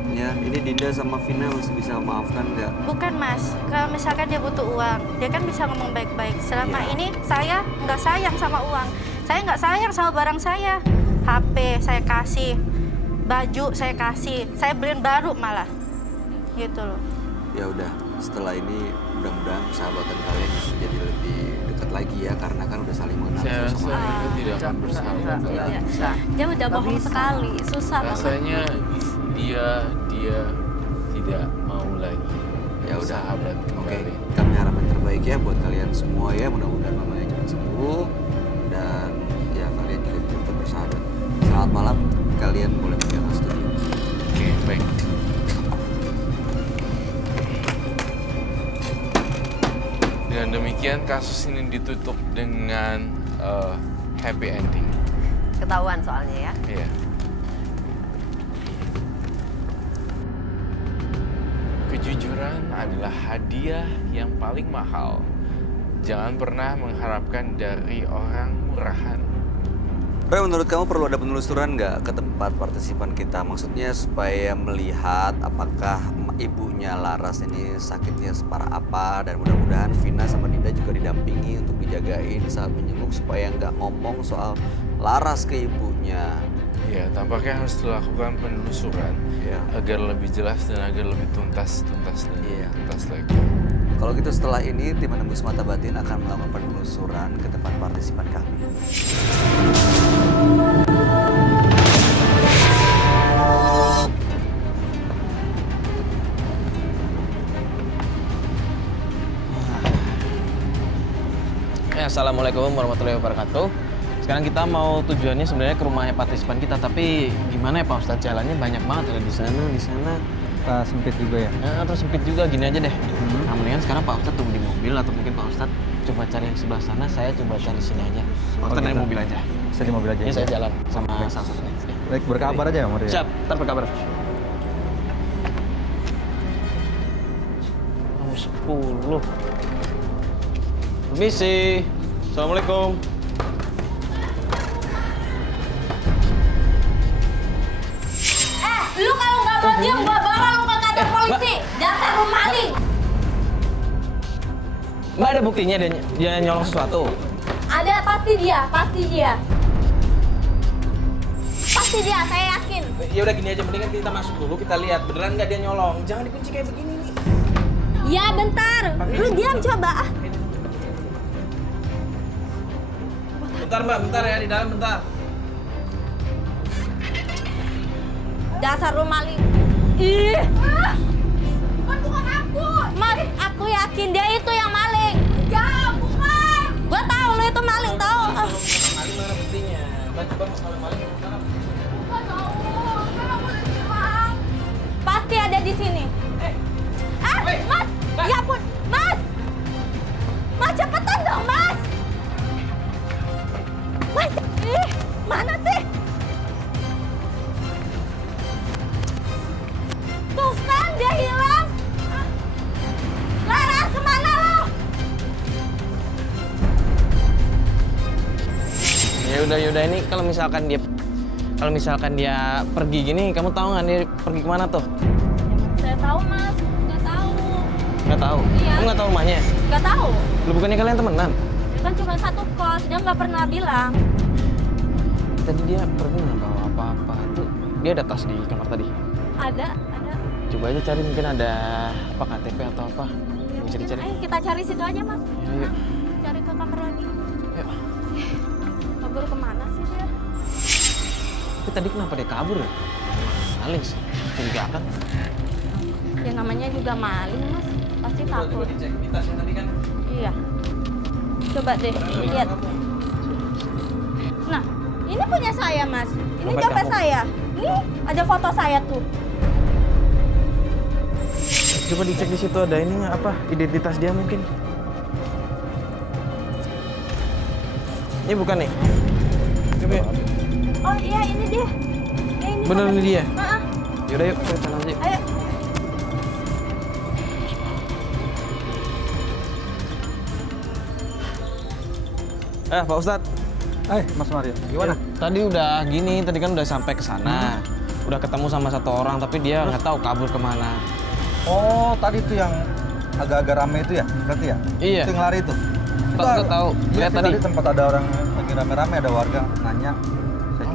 Ya, ini Dinda sama Vina masih bisa maafkan nggak? Bukan mas, kalau misalkan dia butuh uang, dia kan bisa ngomong baik-baik. Selama Iya. ini saya nggak sayang sama uang, saya nggak sayang sama barang saya. HP saya kasih, baju saya kasih, saya beliin baru malah, gitu loh. Ya udah, setelah ini mudah-mudahan persahabatan kalian bisa jadi lebih dekat lagi ya, karena kan udah saling mengenal Saya satu rasa sama lain. kita tidak akan bersahabat Nggak lagi. bisa. Dia udah bohong bisa. sekali. Susah banget. Rasanya dia tidak mau lagi Ya udah, sahabat oke. kembali. Kami harapan terbaik ya buat kalian semua ya, mudah-mudahan mamanya cepat sembuh dan ya kalian juga tetap bersahabat. Selamat malam, kalian boleh meninggalkan studio. Oke, baik. Dengan demikian kasus ini ditutup dengan happy ending. Ketahuan soalnya ya. Iya. Kejujuran adalah hadiah yang paling mahal. Jangan pernah mengharapkan dari orang murahan. Roy, menurut kamu perlu ada penelusuran nggak ke tempat partisipan kita? Maksudnya supaya melihat apakah ibunya Laras ini sakitnya separah apa, dan mudah-mudahan Vina sama Dinda juga didampingi untuk dijagain saat menyembuh supaya nggak ngomong soal Laras ke ibunya. Ya, tampaknya harus dilakukan penelusuran Ya. agar lebih jelas dan agar lebih tuntas dan Iya. tuntas lagi. Kalau gitu setelah ini tim Menembus Mata Batin akan melakukan penelusuran ke tempat partisipan kami. Assalamualaikum warahmatullahi wabarakatuh. Sekarang kita mau tujuannya sebenarnya ke rumahnya partisipan kita, tapi gimana ya Pak Ustadz, jalannya banyak banget ada di sana. Sempit juga ya. Nah, terus sempit juga, gini aja deh. Nah, mendingan sekarang Pak Ustadz tunggu di mobil atau mungkin Pak Ustadz coba cari yang sebelah sana, saya coba cari sini aja. Pak Ustadz naik mobil aja. Saya di mobil aja. Ini saya jalan sama Baik. salah satunya. Baik, berkabar aja ya, Maria. Siap, ntar berkabar. Nomor 10. Permisi. Assalamualaikum. Lu kalau nggak mau diem, gua bawa lu ke kantor polisi. Dasar lu maling. Mbak ada buktinya dia nyolong sesuatu? Ada, pasti dia. Pasti dia, saya yakin. Ya udah gini aja, mendingan kita masuk dulu, kita lihat beneran nggak dia nyolong. Jangan dikunci kayak begini nih. Ya bentar, lu diam coba. Bentar Mbak, bentar ya di dalam bentar. Dasar lu maling. Ih. Kan bukan aku. Mas, aku yakin dia itu yang maling. Enggak, bukan. Gua tahu lu itu maling, tahu. Maling mana buktinya? Mbak coba masalah maling mana? Bukan tahu. Kan aku udah bilang. Pasti ada di sini. Mas. Ya ampun, Mas. Mas cepetan dong, Mas. Mas, mana sih? Tuh kan dia hilang. Laras, kemana lo? Yaudah ini kalau misalkan dia pergi gini, kamu tahu nggak dia pergi kemana tuh? Saya tahu, Mas. Nggak tahu. Nggak tahu. Iya. Kamu nggak tahu rumahnya? Nggak tahu. Lu bukannya kalian temenan? Kan cuma satu kos, dia nggak pernah bilang. Tadi dia pergi nggak bawa apa-apa. Itu dia ada tas di kamar tadi. Ada. Coba aja cari, mungkin ada apa KTP atau apa. Coba cari-cari. Ayo kita cari situ aja, Mas. Yuk. Cari ke kamar lagi. Yuk. Kabur kemana sih dia? Tapi tadi kenapa dia kabur ya? Maling sih. Curigakan. Ya namanya juga maling, Mas. Pasti takut. dicek di tasnya tadi kan. Iya. Coba deh, lihat. Nah, ini punya saya, Mas. Ini Dompet dompet kamu. saya. Ini ada foto saya tuh. Coba dicek di situ ada ini nggak apa? Identitas dia mungkin. Ini bukan nih. Coba ya. Oh iya, ini dia. Ini Bener ini dia. Heeh. Yaudah yuk, kita sana aja. Ayo. Pak Ustadz. Mas Maria, gimana? Tadi udah gini, tadi kan udah sampai ke sana. Udah ketemu sama satu orang, tapi dia nggak tahu kabur kemana. Oh, tadi tuh yang agak-agak rame itu ya, berarti ya? Iya. Itu yang lari itu? Tahu. Iya Lihat sih, tadi. tadi tempat ada orang lagi rame-rame, ada warga nanya.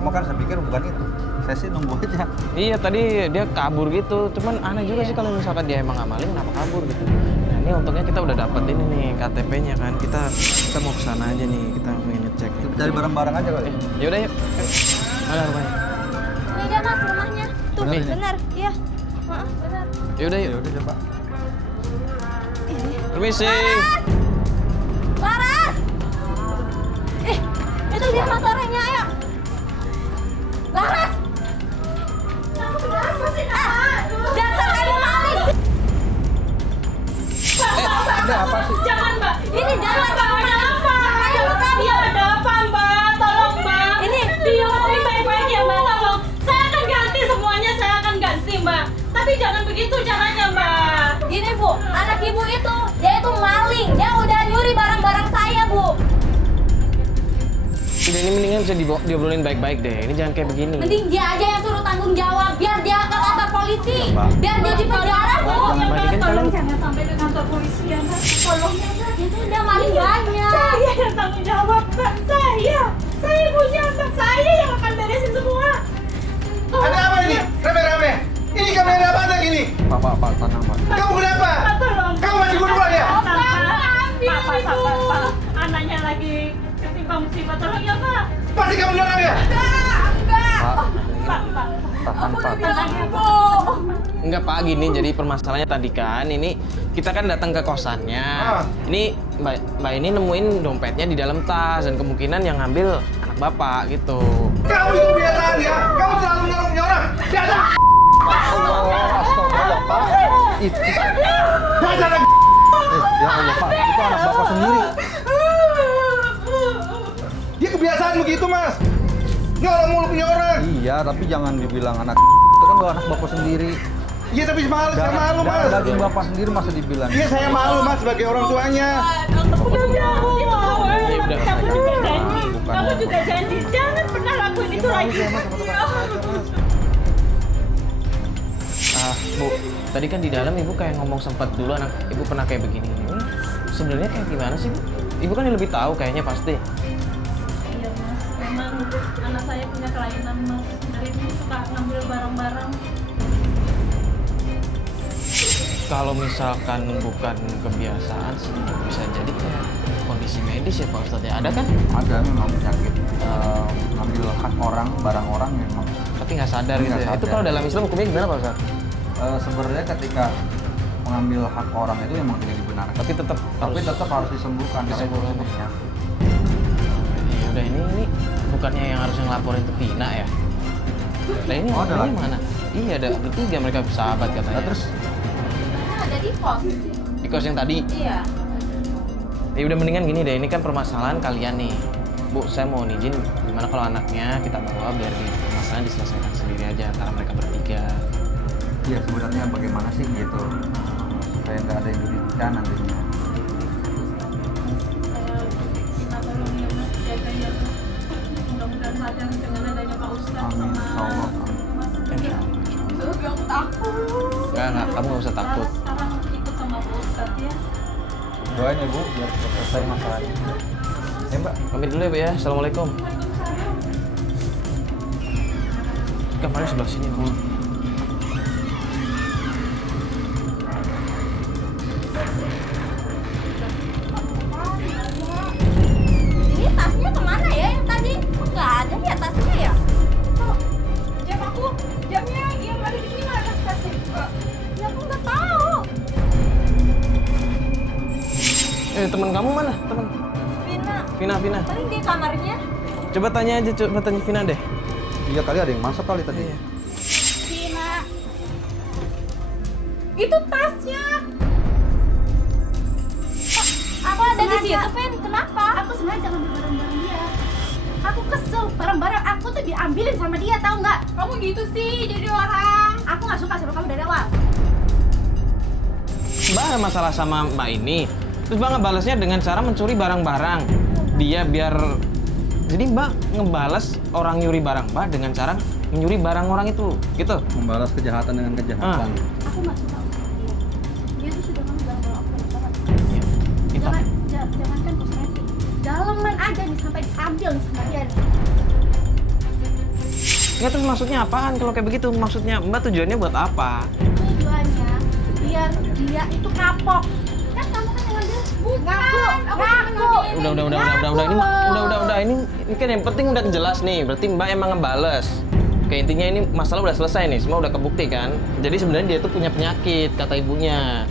Saya pikir bukan itu. Saya sih nunggu aja. Iya, tadi dia kabur gitu. Cuman aneh juga sih kalau misalkan dia emang nggak maling, kenapa kabur gitu. Nah, ini untungnya kita udah dapat ini nih KTP-nya kan. Kita mau ke sana aja nih, kita mau ngecek. Cari barang-barang aja kali. Yaudah yuk. Mana rumahnya? Ini dia, Mas, rumahnya. Tuh, Bener ini? benar. Iya. Heeh, benar. Yaudah Ya yuk. udah coba. Permisi. Laras! Itu dia motornya, ayo. Laras! Kamu kenapa sih, dasar kamu maling! Ada apa sih? Jangan, Mbak. Ini dasar kamu maling! Ayo, lu kabur! Ya ada apa, Mbak? Tolong, Mbak. Ini. Diomongin baik-baik ya, Mbak. Tolong. Saya akan ganti semuanya, saya akan ganti, Mbak. Tapi jangan begitu caranya, Mbak. Gini, Bu, anak ibu itu, dia itu maling. Dia udah nyuri barang-barang saya, Bu. Udah, ini mendingan bisa diobrolin baik-baik deh. Ini jangan kayak begini. Mending dia aja yang suruh tanggung jawab, biar dia ke kantor polisi. polisi. Iya, Mbak. Biar dia di penjara, Bu. Ya, Mbak, Kan tolong kalian- jangan sampai ke kantor polisi ya, Mbak. Tolong ya, Mbak. Itu udah maling banyak. Saya yang tanggung jawab, Mbak. Saya punya Mbak. Saya yang akan beresin semua. Ada apa ini? Rame-rame. Ini kamera apa ada gini? Pak, tenang Pak. Kamu kenapa? Pak, tolong. Kamu masih gurau ya? Pak, sabar, Pak. Anaknya lagi ketimpa musibah. Tolong ya, Pak. Pasti kamu dorong ya? Pak. Tahan Pak. Tenangnya, Bu. Enggak Pak, gini jadi permasalahannya tadi kan ini kita kan datang ke kosannya. Ini Mbak ini nemuin dompetnya di dalam tas dan kemungkinan yang ngambil anak Bapak gitu. Kamu itu kebiasaan ya? Kamu selalu nolongnya orang. Biasa. Astagfirullah Pak. Itu. Biasa lagi. Ya Allah Pak, itu anak Bapak sendiri. Dia kebiasaan begitu, Mas. Nolong mulu punya orang. Iya, tapi jangan dibilang anak itu kan anak Bapak sendiri. Iya, tapi saya malu, Mas. Daging Bapak sendiri masa dibilang. Iya, saya malu, Mas, sebagai orang tuanya. Kamu juga janji. Jangan pernah lakuin itu lagi. Bu, tadi kan di dalam Ibu kayak ngomong sempat dulu anak Ibu pernah kayak begini. Ini sebenarnya kayak gimana sih, Bu? Ibu kan yang lebih tahu kayaknya pasti. Iya, Mas. Memang anak saya punya kelainan, Mas. Dari dulu suka ngambil barang-barang. Kalau misalkan bukan kebiasaan sih bisa jadi kayak kondisi medis ya Pak Ustadz ya. Ada kan? Ada memang penyakit ngambil hak orang, barang orang memang. Tapi nggak sadar gitu Nggak ya. Itu sadar. kalau dalam Islam hukumnya gimana Pak Ustadz? Sebenarnya ketika mengambil hak orang itu memang tidak dibenarkan. Tapi tetap Harus disembuhkan. Disembuhkan. Karena itu penyakit. Ya udah ini bukannya yang harus ngelaporin ke Vina ya? Nah ini Oh, ada ini lagi? mana? Iya ada bertiga mereka bersahabat katanya. Nah, terus Ada di pos. di kos yang tadi. Iya. Ya udah mendingan gini deh, ini kan permasalahan kalian nih. Bu, saya mau izin gimana kalau anaknya kita bawa biar permasalahan diselesaikan sendiri aja antara mereka bertiga. ya sebenarnya bagaimana sih gitu supaya nggak ada yang dirugikan nantinya. Saya minta tolong ya, Mas, jaga ya, Mas. Mudah-mudahan sadar dengan adanya Pak Ustadz Amin, sama insyaallah. Mas. Insya Allah. Aku takut. Enggak, kamu nggak usah takut. Sekarang ikut sama Pak Ustadz ya. Doain ya Bu biar selesai masalahnya. Ya Mbak. Pamit dulu ya, Bu ya. Assalamualaikum. Kamarnya sebelah sini, Bu. Ini tasnya kemana ya yang tadi? Kok nggak ada ya tasnya ya? Jam aku, jamnya yang ada di sini ada tasnya. Ya aku nggak tahu. Teman kamu mana? Teman. Vina. Paling di kamarnya. Coba tanya aja, coba tanya Vina deh. Iya kali ada yang masuk kali tadi. Vina. Itu tasnya. Aku ada di situ, Vin. Kenapa? Aku sengaja ngambil barang-barang dia. Aku kesel, barang-barang aku tuh diambilin sama dia, tahu nggak? Kamu gitu sih jadi orang. Aku nggak suka sama kamu dari awal. Mbak ada masalah sama Mbak ini. Terus Mbak ngebalasnya dengan cara mencuri barang-barang. Dia biar... Jadi Mbak ngebalas orang nyuri barang Mbak dengan cara menyuri barang orang itu, gitu? Membalas kejahatan dengan kejahatan. Aku nggak suka sama dia. Dia tuh sudah ngambil barang-barang aku dari tempat. Itu. Jangankan kosmetik, daleman aja nih sampai diambil nih sama dia nih. Nggak, terus maksudnya apaan kalau kayak begitu? Maksudnya Mbak tujuannya buat apa? Tujuannya biar dia itu kapok. Kan kamu kan yang ngambil. Bukan. Ngaku. Udah. Ini kan yang penting udah jelas nih. Berarti Mbak emang ngebales. Kayak intinya ini masalah udah selesai nih, semua udah kebukti kan. Jadi sebenarnya dia tuh punya penyakit, kata ibunya.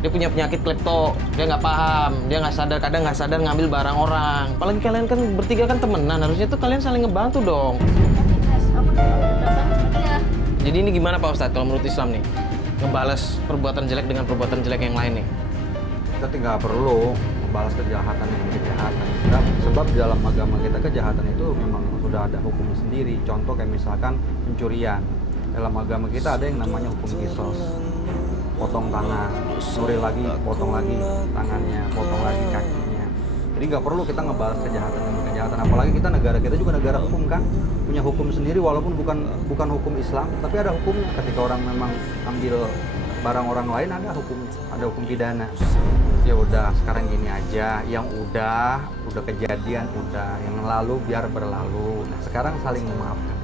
Dia punya penyakit klepto, dia nggak paham, dia nggak sadar, kadang nggak sadar ngambil barang orang. Apalagi kalian kan bertiga kan temenan, harusnya tuh kalian saling ngebantu dong. Aku udah banget sama dia. Jadi ini gimana Pak Ustadz kalau menurut Islam nih? Ngebales perbuatan jelek dengan perbuatan jelek yang lain nih. Kita tidak perlu membalas kejahatan dengan kejahatan. Sebab di dalam agama kita kejahatan itu memang sudah ada hukum sendiri. Contoh kayak misalkan pencurian. Dalam agama kita ada yang namanya hukum kisos. Potong tangan, nyuri lagi, potong lagi tangannya, potong lagi kakinya. Jadi nggak perlu kita ngebalas kejahatan dengan kejahatan. Apalagi negara kita juga negara hukum kan, punya hukum sendiri walaupun bukan hukum Islam, tapi ada hukumnya. Ketika orang memang ambil barang orang lain ada hukum pidana. Ya udah, sekarang gini aja, yang udah kejadian udah, yang lalu biar berlalu. Nah sekarang saling memaafkan.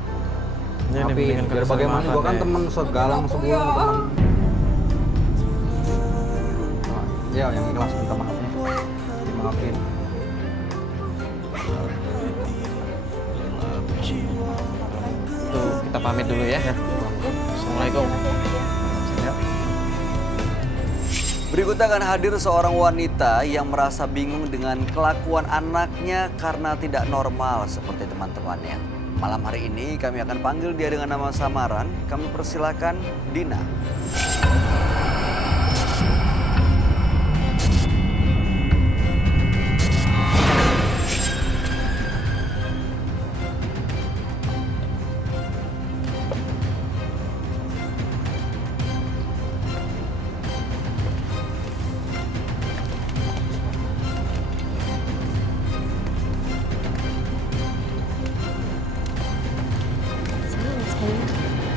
Ya, Tapi diberikan biar bagaimana keselamatan gua kan ya. temen segalang sebulan teman. Ya yang ikhlas minta maafnya, dimaafin. Tuh, kita pamit dulu ya. Assalamualaikum. Ya. Berikutnya akan hadir seorang wanita yang merasa bingung dengan kelakuan anaknya karena tidak normal seperti teman-temannya. Malam hari ini kami akan panggil dia dengan nama samaran. Kami persilakan Dina.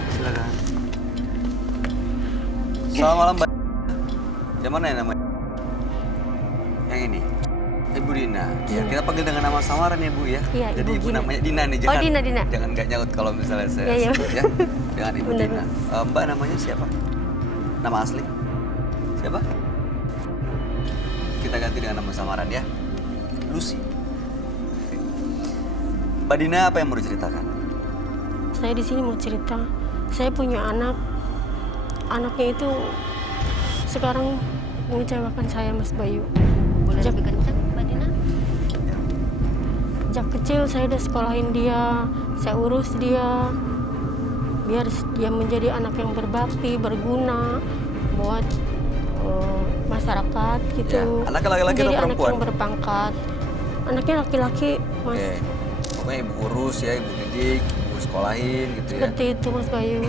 Silakan. Selamat malam, Mbak. Yang mana ya namanya? Yang ini. Ibu Dina. Ya, kita panggil dengan nama samaran ya, Bu ya. Iya, Jadi Ibu Ibu Dina. namanya Dina nih, Oh, Dina. Jangan nggak nyaut kalau misalnya saya Iya, iya. sebut ya. Dengan Ibu Bener. Dina. Mbak namanya siapa? Nama asli? Siapa? Kita ganti dengan nama samaran ya. Lucy. Oke. Mbak Dina, apa yang mau diceritakan? Saya di sini mau cerita. Saya punya anak. Anaknya itu sekarang mengecewakan saya, Mas Bayu. Boleh lebih kencang, Mbak Dina? Sejak kecil saya udah sekolahin dia, saya urus dia, biar dia menjadi anak yang berbakti, berguna buat masyarakat gitu. Ya. Anaknya laki-laki atau Menjadi anak perempuan? yang berpangkat. Anaknya laki-laki, Mas. Oke. Pokoknya ibu urus ya, ibu didik, ibu sekolahin gitu ya. Seperti itu, Mas Bayu.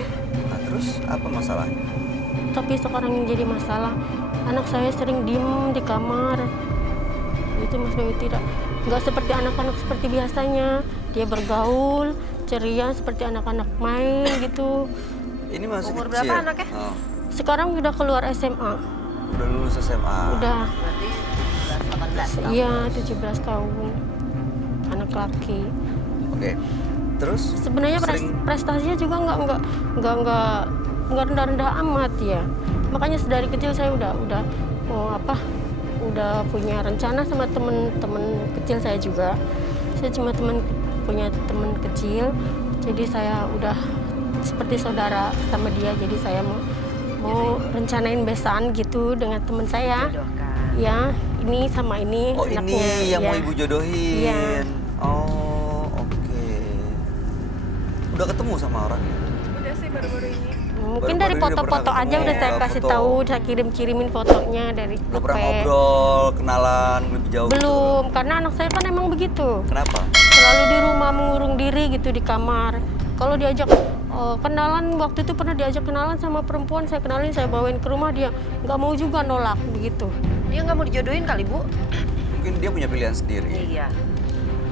Nah, terus apa masalahnya? Tapi sekarang yang jadi masalah, anak saya sering diem di kamar. Itu Mas Bayu, tidak. Nggak seperti anak-anak seperti biasanya. Dia bergaul, ceria seperti anak-anak main gitu. Ini masih Umur kecil. berapa anaknya? Oh, Sekarang udah keluar SMA. udah lulus SMA. Udah, Berarti 18 tahun. iya 17 tahun. Anak laki. Oke. Terus? Sebenarnya Sering- prestasinya juga nggak rendah-rendah amat ya. Makanya dari kecil saya udah punya rencana sama temen-temen kecil saya juga. Saya cuma punya temen kecil, jadi saya udah seperti saudara sama dia. Jadi saya mau rencanain besan gitu dengan temen saya. Jodohkan. Ya, ini sama ini Oh, anaknya. ini yang ya. mau ibu jodohin. Iya. Oh, oke. Udah ketemu sama orangnya? Udah sih baru-baru ini. Mungkin Baru-baru dari ini udah foto-foto pernah aja ketemu, udah saya ya, kasih foto. tahu, saya kirim-kirimin fotonya dari Udah pernah HP. ngobrol, kenalan lebih jauh? Belum, karena anak saya kan emang begitu. Kenapa? Selalu di rumah mengurung diri gitu di kamar. Kalau diajak kenalan, waktu itu pernah diajak kenalan sama perempuan, saya kenalin, saya bawain ke rumah, dia nggak mau juga, nolak begitu. Dia nggak mau dijodohin kali, Bu? Mungkin dia punya pilihan sendiri. Iya.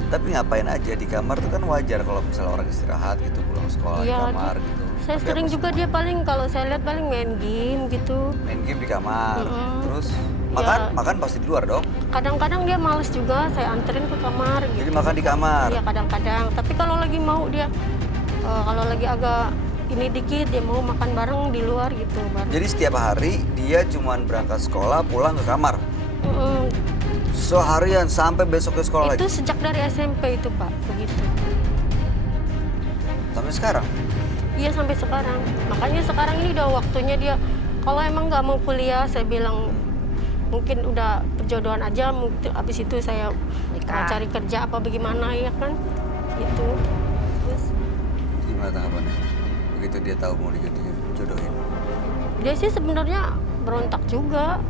Tapi ngapain aja di kamar tuh kan wajar kalau misalnya orang istirahat gitu, pulang sekolah di Iya, kamar gitu. Saya Tapi sering apa juga sih? dia paling, kalau saya lihat paling main game gitu. Main game di kamar. Mm-mm. Terus Ya. makan pasti di luar dong. Kadang-kadang dia males juga, saya anterin ke kamar gitu. Jadi makan di kamar. Iya, kadang-kadang. Tapi kalau lagi mau dia, kalau lagi agak ini dikit, dia mau makan bareng di luar gitu. Bareng. Jadi setiap hari dia cuman berangkat sekolah, pulang ke kamar. Mm-mm. Seharian sampai besok ke sekolah Itu lagi. sejak dari SMP itu, Pak, begitu. Sampai sekarang. Iya, sampai sekarang. Makanya sekarang ini udah waktunya dia, kalau emang nggak mau kuliah, saya bilang mungkin udah perjodohan aja, mungkin abis itu saya Nikah. cari kerja apa bagaimana ya kan, gitu. Terus Gimana tanggapannya? Begitu dia tahu mau dijodohin. dia sih sebenarnya berontak juga.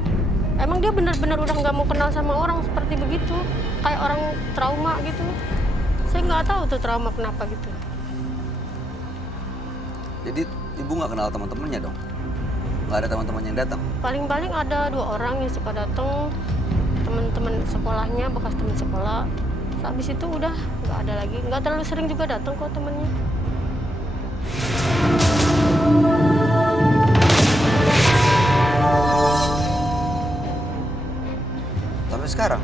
Emang dia benar-benar udah nggak mau kenal sama orang seperti begitu, kayak orang trauma gitu. Saya nggak tahu tuh trauma kenapa gitu. Jadi ibu nggak kenal teman-temannya dong? Nggak ada teman-teman yang datang? Paling-paling ada 2 orang yang suka datang, teman-teman sekolahnya, bekas teman sekolah. Habis itu udah nggak ada lagi, nggak terlalu sering juga datang kok temennya. Sampai sekarang?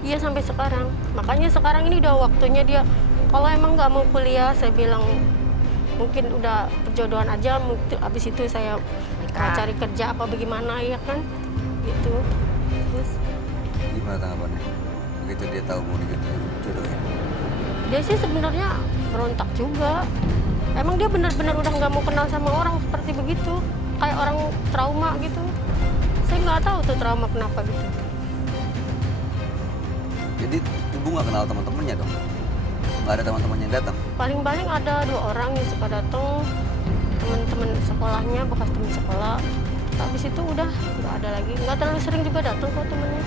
Iya sampai sekarang. Makanya sekarang ini udah waktunya dia. Kalau emang nggak mau kuliah, saya bilang mungkin udah perjodohan aja. Mungkin abis itu saya cari kerja apa bagaimana ya kan, gitu. Terus gimana tanggapannya? Begitu dia tahu mau dijodohin? Dia sih sebenarnya berontak juga. Emang dia benar-benar udah nggak mau kenal sama orang seperti begitu, kayak orang trauma gitu. Saya nggak tahu tuh trauma kenapa gitu. Jadi ibu nggak kenal teman-temannya dong? Nggak ada teman-temannya yang datang? Paling-paling ada 2 orang yang suka datang, teman-teman sekolahnya, bekas teman sekolah. Habis itu udah nggak ada lagi, nggak terlalu sering juga datang kok temennya.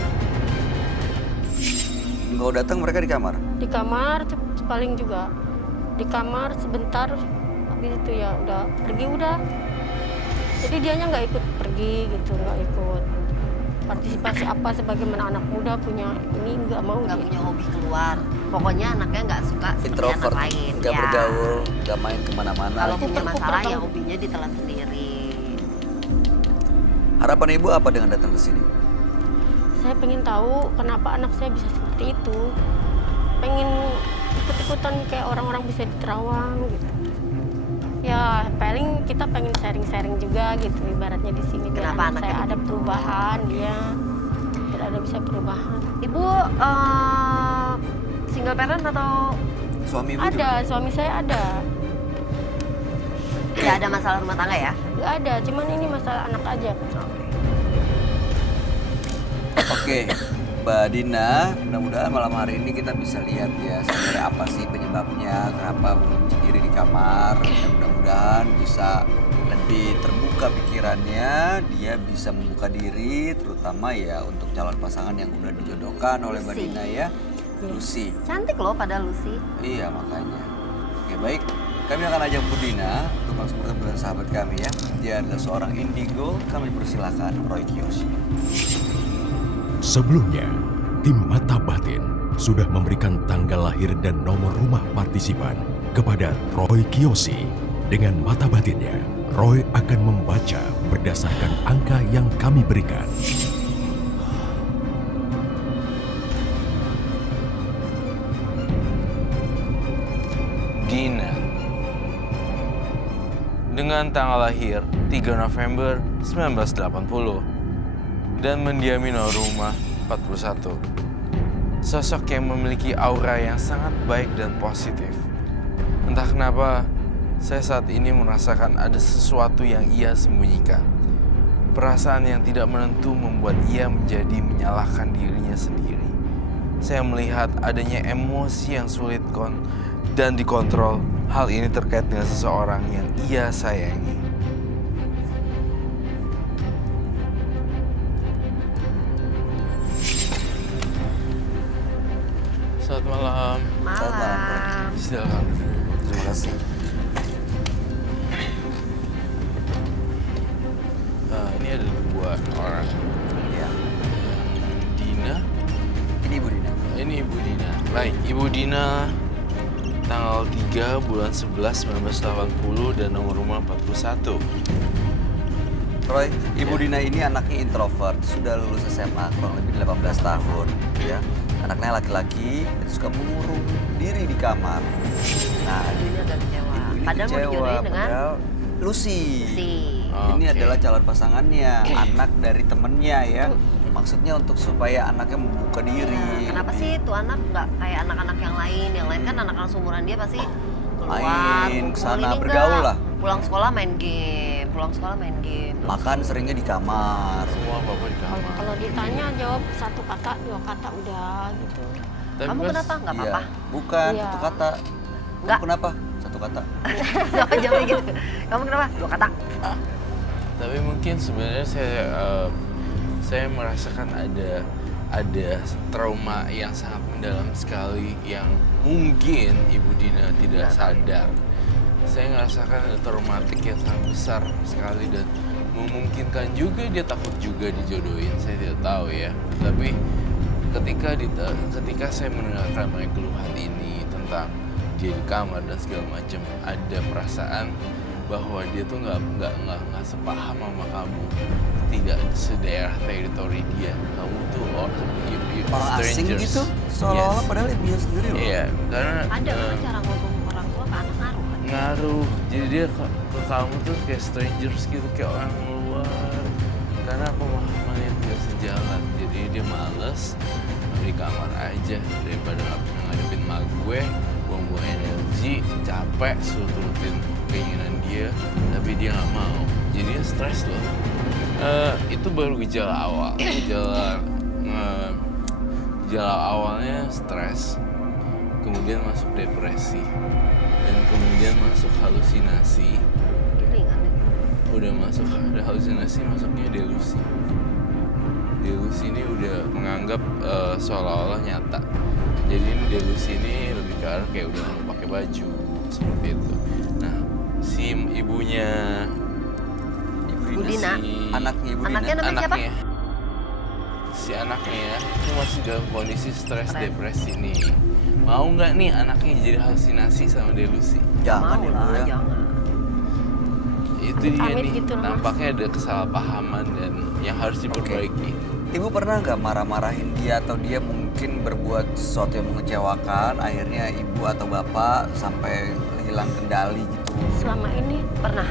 Nggak datang mereka di kamar? Di kamar paling juga di kamar sebentar, habis itu ya udah pergi udah. Jadi dianya nggak ikut pergi gitu, nggak ikut partisipasi apa sebagaimana anak muda punya ini, nggak mau. Nggak punya hobi keluar. Pokoknya anaknya nggak suka seperti Introvert, anak lain. nggak bergaul, nggak main kemana-mana. Kalau punya masalah ya hobinya ditelan sendiri. Harapan ibu apa dengan datang ke sini? Saya pengen tahu kenapa anak saya bisa seperti itu. Pengen ikut-ikutan kayak orang-orang bisa di Terawang gitu. Ya paling kita pengen sharing-sharing juga gitu ibaratnya di sini. Biar Kenapa anak saya anaknya ada begitu? perubahan dia, biar ada bisa perubahan. Ibu single parent atau Suami ibu Ada, suami saya ada. nggak ada masalah rumah tangga ya? Nggak ada, cuman ini masalah anak aja. Oke, Mbak Dina, mudah-mudahan malam hari ini kita bisa lihat ya sebenarnya apa sih penyebabnya, kenapa mengunci diri di kamar. Dan mudah-mudahan bisa lebih terbuka pikirannya, dia bisa membuka diri, terutama ya untuk calon pasangan yang udah dijodohkan oleh Mbak Lucy. Dina ya, Lucy. Cantik loh pada Lucy. Iya makanya. Oke baik, kami akan ajak Bu Dina untuk langsung bertemu dengan sahabat kami ya. Dia adalah seorang indigo, kami persilakan Roy Kiyoshi. Sebelumnya, tim Mata Batin sudah memberikan tanggal lahir dan nomor rumah partisipan kepada Roy Kiyoshi. Dengan mata batinnya, Roy akan membaca berdasarkan angka yang kami berikan. Dina. Dengan tanggal lahir 3 November 1980 dan mendiami nomor rumah 41. Sosok yang memiliki aura yang sangat baik dan positif. Entah kenapa, saya saat ini merasakan ada sesuatu yang ia sembunyikan. Perasaan yang tidak menentu membuat ia menjadi menyalahkan dirinya sendiri. Saya melihat adanya emosi yang sulit dan dikontrol. Hal ini terkait dengan seseorang yang ia sayangi. Selamat malam. Malam. Silakan duduk. Terima kasih. Ini ada 2 orang. Ya. Dina. Ini Ibu Dina. Ini Ibu Dina. Baik, Ibu Dina tanggal 3 bulan 11 1980 dan nomor rumah 41. Roy, Ibu Dina ini anaknya introvert, sudah lulus SMA kurang lebih 18 tahun, ya. Anaknya laki-laki dan suka mengurung diri di kamar. Nah, Ibunya agak kecewa. ibu ini Padahal mau kecewa, dijodohin dengan padahal Lucy. si. Ini Oke. adalah calon pasangannya, anak dari temennya ya. Maksudnya untuk supaya anaknya membuka diri. Kenapa sih itu anak nggak kayak anak-anak yang lain? Yang lain kan anak-anak seumuran dia pasti keluar, Main, kumpul. kesana, Ini bergaul enggak. lah. Pulang sekolah main game, pulang sekolah main game. Makan seringnya di kamar. Semua bapak di kamar. Kalau ditanya jawab 1 kata, 2 kata udah gitu. Tapi Kamu pas- kenapa? Nggak Iya. apa-apa. Bukan, Iya. 1 kata. Kamu Nggak. kenapa? 1 kata. Siapa jawabnya gitu? Kamu kenapa? 2 kata. Tapi mungkin sebenarnya saya merasakan ada trauma yang sangat mendalam sekali yang mungkin Ibu Dina tidak sadar. Saya ngerasakan ada traumatik yang sangat besar sekali dan memungkinkan juga dia takut juga dijodohin. Saya tidak tahu ya. Tapi ketika saya mendengarkan banyak keluhan ini tentang dia di kamar dan segala macam, ada perasaan bahwa dia tuh nggak sepaham sama kamu, tidak sedaerah teritori dia. Kamu tuh orang asing strangers. gitu, seolah-olah Yes. padahal ibunya sendiri loh. Iya, karena Ada kan cara ngomong orang tua ke anak ngaruh kan? ngaruh. Jadi dia ke kamu tuh kayak strangers gitu, kayak orang luar. Karena pemahamannya tidak sejalan. Jadi dia males di kamar aja daripada ngadepin mak gue, buang-buang energi, capek, suruh turutin keinginan dia, tapi dia nggak mau. Jadi dia stres loh. Itu baru gejala awal. Gejala awalnya stres, kemudian masuk depresi, dan kemudian masuk halusinasi. Udah masuk ada halusinasi, masuknya delusi. Delusi ini udah menganggap seolah-olah nyata. Jadi ini delusi ini lebih ke arah kayak udah mau pakai baju seperti itu. Nah, si ibunya Ibu Dina, Anaknya Ibu Dina. Anaknya namanya siapa? Si anaknya itu masih dalam kondisi stres depresi nih. Mau nggak nih anaknya jadi halusinasi sama delusi? Jangan Mau ibu lah, ya. jangan. Itu dia Amit nih, gitu loh, Mas. nampaknya ada kesalahpahaman dan yang harus diperbaiki. Ibu pernah nggak marah-marahin dia atau dia mungkin berbuat sesuatu yang mengecewakan, akhirnya ibu atau bapak sampai hilang kendali gitu? Selama ini Pernah.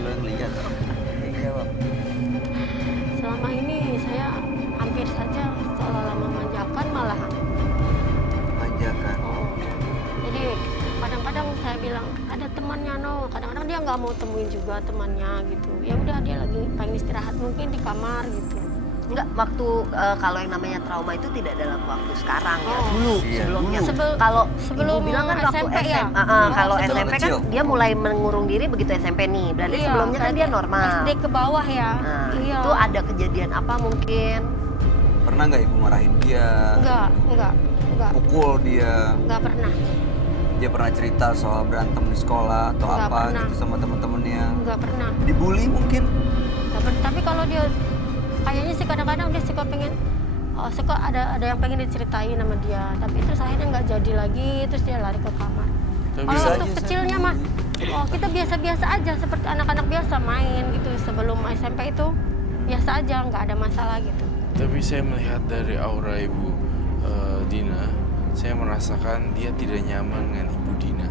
Lo yang lihat. Jawab. selama ini saya hampir saja seolah-olah memanjakan malahan. Ajakan. Oh. Jadi kadang-kadang saya bilang ada temannya no, kadang-kadang dia nggak mau temuin juga temannya gitu. Ya udah dia lagi pengen istirahat mungkin di kamar gitu. Enggak, waktu kalau yang namanya trauma itu tidak dalam waktu sekarang ya. Oh. Dulu Iya, sebelumnya. dulu. Kalau Sebelum ibu bilang kan waktu SMP ya? SMP. Kalau Sebelum SMP kan kecil. dia mulai mengurung diri begitu SMP nih. Berarti Iya, sebelumnya kan dia berarti normal. SD ke bawah ya. Nah, Iya. itu ada kejadian apa mungkin? Pernah nggak ibu marahin dia? Enggak. Pukul dia? Enggak pernah. Dia pernah cerita soal berantem di sekolah atau Nggak apa pernah. gitu sama temen-temennya? Enggak pernah. Dibully mungkin? Tapi kalau dia kayaknya sih kadang-kadang dia suka pengen suka ada yang pengen diceritain sama dia, tapi terus akhirnya nggak jadi lagi, terus dia lari ke kamar. Tapi Kalau bisa untuk aja, kecilnya mah, kita biasa-biasa aja seperti anak-anak biasa main gitu sebelum SMP itu biasa aja, nggak ada masalah gitu. Tapi saya melihat dari aura Ibu Dina, saya merasakan dia tidak nyaman dengan Ibu Dina.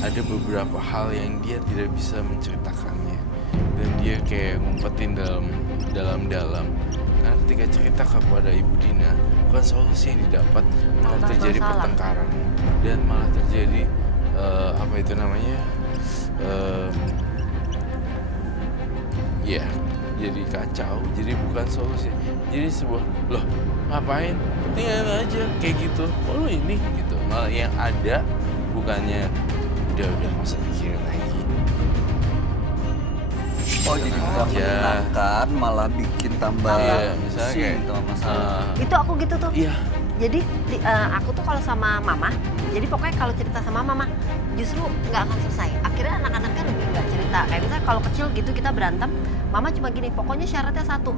Ada beberapa hal yang dia tidak bisa menceritakannya, dan dia kayak ngumpetin dalam. Karena ketika cerita kepada Ibu Dina, bukan solusi yang didapat, malah Tambah terjadi masalah. pertengkaran dan malah terjadi apa itu namanya? Ya, jadi kacau, jadi bukan solusi. Jadi sebuah, loh ngapain? Tinggalin aja, kayak gitu. Oh lu ini, gitu. Malah yang ada, bukannya udah nggak usah pikirin lagi. Oh jadi Tenang nggak aja. menyenangkan, malah bikin tambah Iya, misalnya kayak, tambah masalah. Itu aku gitu tuh. Iya, Jadi aku tuh kalau sama mama, jadi pokoknya kalau cerita sama mama justru nggak akan selesai. Akhirnya anak-anaknya lebih nggak cerita. Kayak misalnya kalau kecil gitu kita berantem, mama cuma gini, pokoknya syaratnya satu,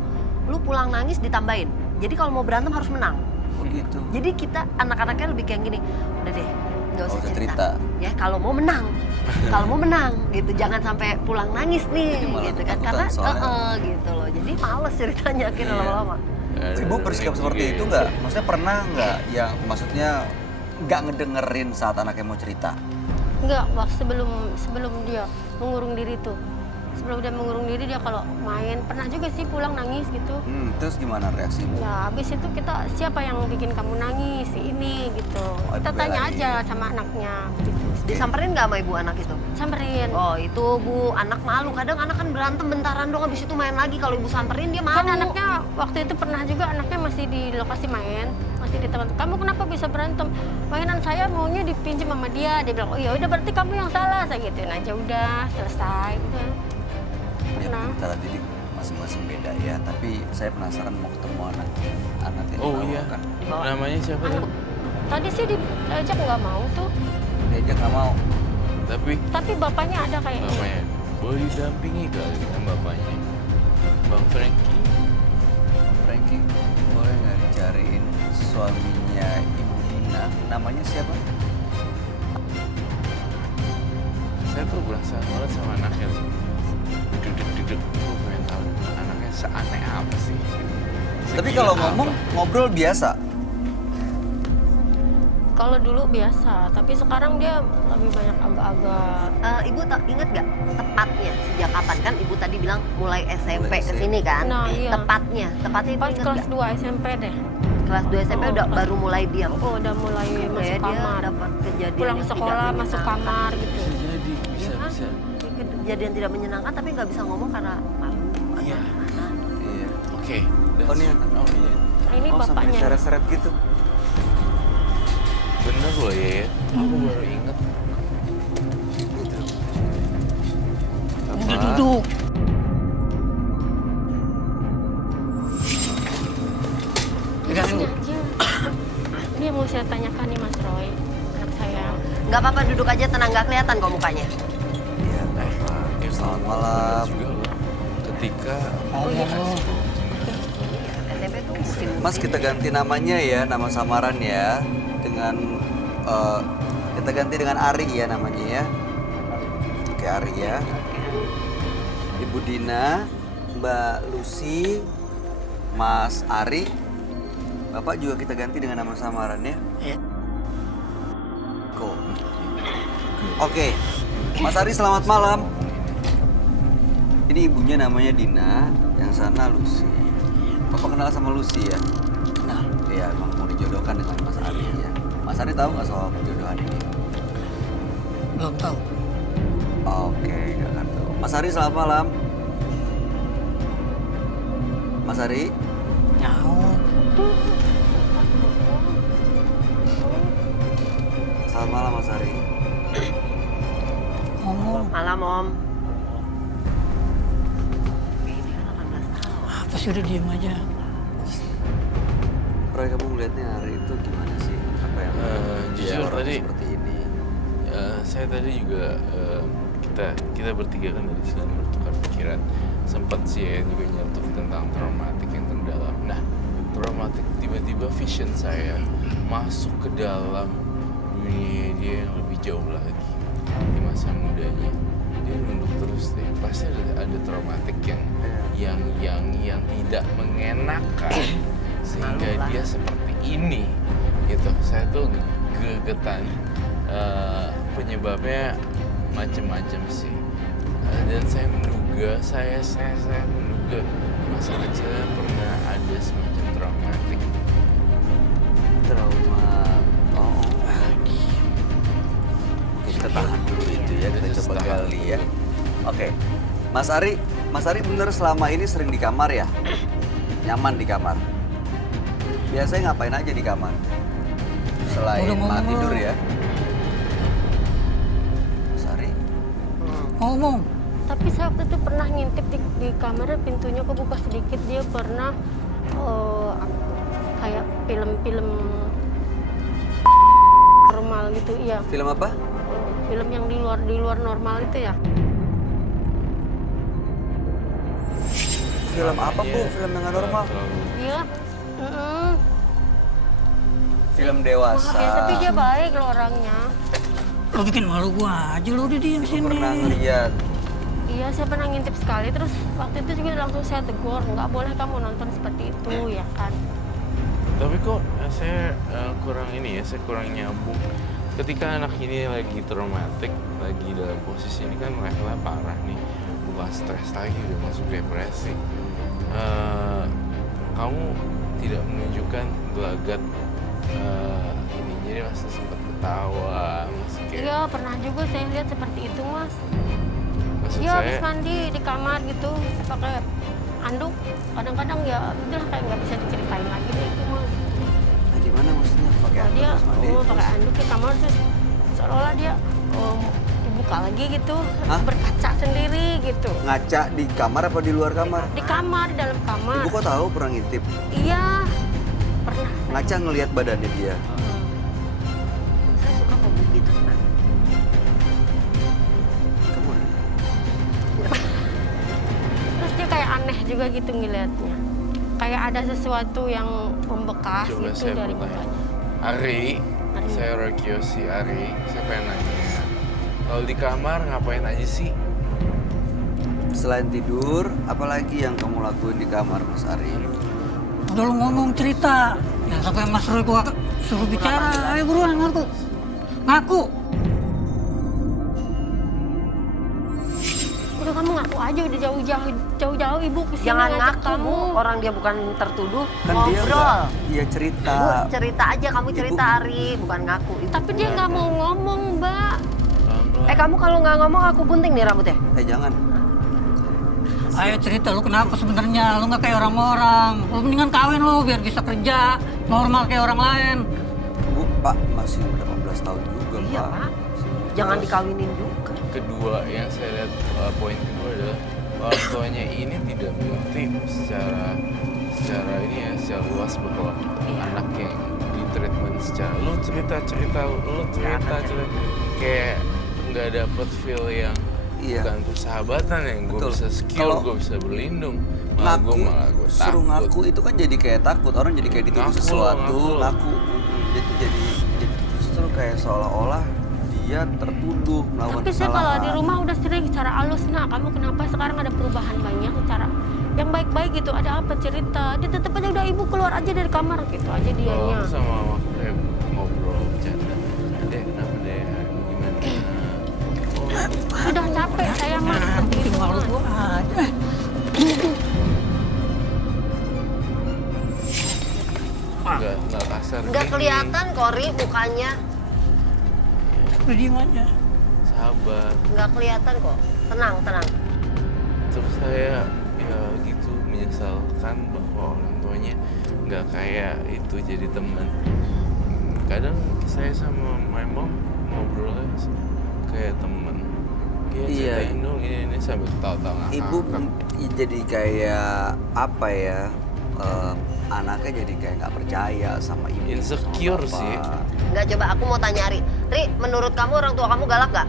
lu pulang nangis ditambahin. Jadi kalau mau berantem harus menang. Oh gitu. Jadi kita anak-anaknya lebih kayak gini, udah deh nggak usah usah cerita. cerita. Ya kalau mau menang, kalau mau menang gitu, jangan sampai pulang nangis nih, Jadi malah gitu kan? ketakutan Karena soalnya. gitu loh. Jadi males ceritanya akhirnya Iya. lama-lama. Ibu bersikap seperti itu nggak? Maksudnya pernah nggak yang maksudnya nggak ngedengerin saat anaknya mau cerita? Enggak, sebelum dia mengurung diri tuh. Sebelum dia mengurung diri dia kalau main pernah juga sih pulang nangis gitu. Terus gimana reaksi ibu? Ya habis itu kita siapa yang bikin kamu nangis si ini gitu. Oh, Kita ibu tanya belain. aja sama anaknya gitu. Disamperin nggak sama ibu anak itu? Samperin. Oh itu bu, anak malu. Kadang anak kan berantem bentaran dong, habis itu main lagi. Kalau ibu samperin dia malu. Kan anaknya waktu itu pernah juga anaknya masih di lokasi main, masih di tempat. Kamu kenapa bisa berantem? Mainan saya maunya dipinjam sama dia. Dia bilang, oh ya udah berarti kamu yang salah. Saya gituin aja udah selesai. Gitu. Ya Pernah. mungkin cara didik masing-masing beda ya. Tapi saya penasaran mau ketemu anak yang Oh dibawa iya, kan. namanya siapa? Anak. tuh? Tadi sih diajak nggak mau tuh, Diajak nggak mau. Tapi tapi bapaknya ada kayaknya. namanya boleh didampingi kali kan bapaknya. Frankie. Frankie, boleh nggak dicariin suaminya Ibu Dina? Namanya siapa? Saya tuh berasa banget sama anaknya. Duduk-duduk, gue pengen tahu anaknya seaneh apa sih. Tapi Segila kalau apa. ngomong, ngobrol biasa. Kalau dulu biasa, tapi sekarang dia lebih banyak agak-agak. Ibu inget gak tepatnya sejak kapan? Kan ibu tadi bilang mulai SMP ke sini kan? Nah, iya. Tepatnya ibu Pas inget kelas gak? 2 SMP deh. Kelas 2 SMP udah baru mulai diam. Oh, udah mulai masuk Kayak dia kamar. dapat kejadian Pulang yang sekolah tidak masuk menyenangkan. kamar gitu. Bisa jadi, Iya kan? bisa. Kejadian tidak menyenangkan tapi nggak bisa ngomong karena malu. Iya. Iya. Oke. Oh, ini anak. Oh iya. Ini Oh, sampai bapaknya. diseret-seret gitu. Bener loh ya. Aku baru inget. Udah duduk. Ini aja. Dia mau saya tanyakan nih Mas Roy, anak saya. Nggak apa-apa duduk aja tenang, nggak kelihatan kok mukanya. Iya, Bapak. Selamat malam. Juga loh. Ketika SMP tuh musim. Mas, kita ganti namanya ya, nama samaran ya. Dengan kita ganti dengan Ari ya namanya ya. Oke, Ari ya. Ibu Dina, Mbak Lucy, Mas Ari. Bapak juga kita ganti dengan nama samaran ya. Go. Oke. Mas Ari, selamat malam. Ini ibunya namanya Dina, yang sana Lucy. Bapak kenal sama Lucy ya? Nah, iya, emang mau dijodohkan dengan Mas Ari ya. Mas Ari tahu nggak soal perjodohan ini? Belum tahu. Oke, nggak akan tahu. Mas Ari, selamat malam. Mas Ari? Nyaut. Selamat malam Mas Ari. Ngomong. Malam Om. Apa sih, udah diem aja. Roy, kamu ngeliatnya Ari itu gimana sih? Apa yang dia jujur orang tadi seperti ini? saya tadi juga kita bertiga kan dari sini bertukar pikiran. Sempat sih ya juga nyentuh tentang traumatik yang terdalam. Nah, traumatik tiba-tiba vision saya masuk ke dalam dunia dia yang lebih jauh lagi di masa mudanya. Dia nunduk terus deh. Pasti ada traumatik yang tidak mengenakan sehingga dia seperti ini. Gitu. Saya tuh gegetan. Penyebabnya macam-macam sih. Dan saya menduga, saya menduga masa kecilnya pernah ada semacam traumatik. Trauma. Oh, lagi. Oke, kita tahan dulu itu ya, kita coba gali ya. Oke. Mas Ari bener selama ini sering di kamar ya? Nyaman di kamar? Biasanya ngapain aja di kamar? Selain malah tidur ya? Mas Ari? Ngomong. Tapi saya waktu itu pernah ngintip di kamar, pintunya kebuka sedikit, dia pernah kayak film-film normal gitu, iya. Film apa? Film yang di luar normal itu ya. Film apa Bu? Film yang nggak normal? Iya. Film dewasa. Maaf ya, tapi dia baik loh orangnya. Lo bikin malu gua aja, lo udah diem Aku sini. pernah ngeliat. Iya, saya pernah ngintip sekali, terus waktu itu juga langsung saya tegur, nggak boleh kamu nonton seperti itu, ya kan. Tapi kok saya kurang nyambung. Ketika anak ini lagi traumatik, lagi dalam posisi ini kan levelnya parah nih, bukan stres lagi, udah masuk depresi. Kamu tidak menunjukkan gelagat ini, jadi masih sempat ketawa, masih kayak. Iya, pernah juga saya lihat seperti itu, Mas. Maksud Dia saya, habis mandi di kamar gitu, pakai anduk. Kadang-kadang ya udah kayak nggak bisa diceritain lagi deh itu, Mas. Nah, gimana maksudnya? Pakai anduk Dia terus mandi? pakai anduk di kamar, terus seolah-olah dia dibuka lagi gitu, Hah? berkaca sendiri gitu. Ngaca di kamar apa di luar kamar? Di kamar, di dalam kamar. Ibu kok tahu pernah ngintip? Iya, pernah. Ngaca ngelihat badannya dia. Saya suka kok begitu kan. Kamu Terus dia kayak aneh juga gitu ngelihatnya. Kayak ada sesuatu yang membekas Coba gitu saya dari bertanya. mukanya. Ari, saya Roy Kiyoshi. Ari, saya pengen nanya. Kalau di kamar ngapain aja sih? Selain tidur, apalagi yang kamu lakuin di kamar, Mas Ari? Udah lu ngomong cerita. Jangan sampai Mas Roy gua suruh bicara. Ayo buruan ngaku. Ngaku. Udah kamu ngaku aja, udah jauh-jauh ibu kesini Jangan ngajak ngaku, kamu. Bu. Orang dia bukan tertuduh, Kan dia ngobrol. nggak- Iya cerita. Bu, cerita aja, kamu cerita Ari, bukan ngaku. Ibu. Tapi dia nggak mau ngomong, Mbak. Kamu kalau nggak ngomong aku gunting nih rambutnya. Jangan. Ayo cerita lu kenapa sebenarnya? Lu nggak kayak orang-orang. Lu mendingan kawin lu biar bisa kerja normal kayak orang lain. Bu, Pak masih 18 tahun juga, Iya, Pak. Pak. Jangan dikawinin juga. Kedua yang saya lihat poin kedua adalah orang tuanya ini tidak mengerti secara ini ya, secara luas bahwa anak yang di treatment secara lu cerita kayak nggak dapet feel yang bukan persahabatan yang gue Betul. bisa Kalau gue bisa berlindung, malah gue suruh takut. ngaku itu kan jadi kayak takut, orang jadi kayak dituduh Ngaku, sesuatu, ngaku. ngaku. Itu jadi justru kayak seolah-olah dia tertuduh melakukan Tapi saya kesalahan. kalau di rumah udah sering secara halus, nah kamu kenapa sekarang ada perubahan banyak secara yang baik-baik gitu, ada apa cerita? Dia tetap aja udah ibu keluar aja dari kamar gitu aja dianya. Kalau sama mama aku kayak ngobrol, bercanda. Dek, kenapa deh? Gimana? Sudah capek saya mah seperti itu. Malu gua aja. Enggak kasar. Nggak gini. kelihatan Kori mukanya. Udah diem aja. Sabar. Nggak kelihatan kok. Tenang, tenang. Terus saya ya gitu menyesalkan bahwa orang tuanya nggak kayak itu jadi teman. Kadang saya sama my mom ngobrolnya kayak teman. Kayak Iya. ceritain dong ini sambil ketawa-tawa. Ibu jadi kayak apa ya? Anaknya jadi kayak nggak percaya sama ibu. Insecure sama sih. bapak. Nggak, coba aku mau tanya Ri. Ri, menurut kamu orang tua kamu galak gak?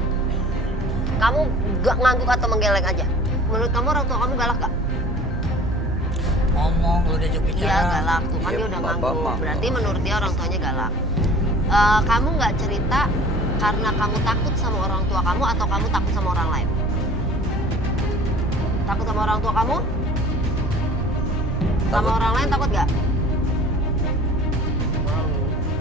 Kamu gak ngangguk atau menggeleng aja? Menurut kamu orang tua kamu galak gak? Ngomong lu diajak Iya bicara. galak, tuh kan Iya, dia udah Bapak ngangguk. mah. Berarti menurut dia orang tuanya galak. Kamu nggak cerita karena kamu takut sama orang tua kamu atau kamu takut sama orang lain? Takut sama orang tua kamu? Sama orang lain takut gak?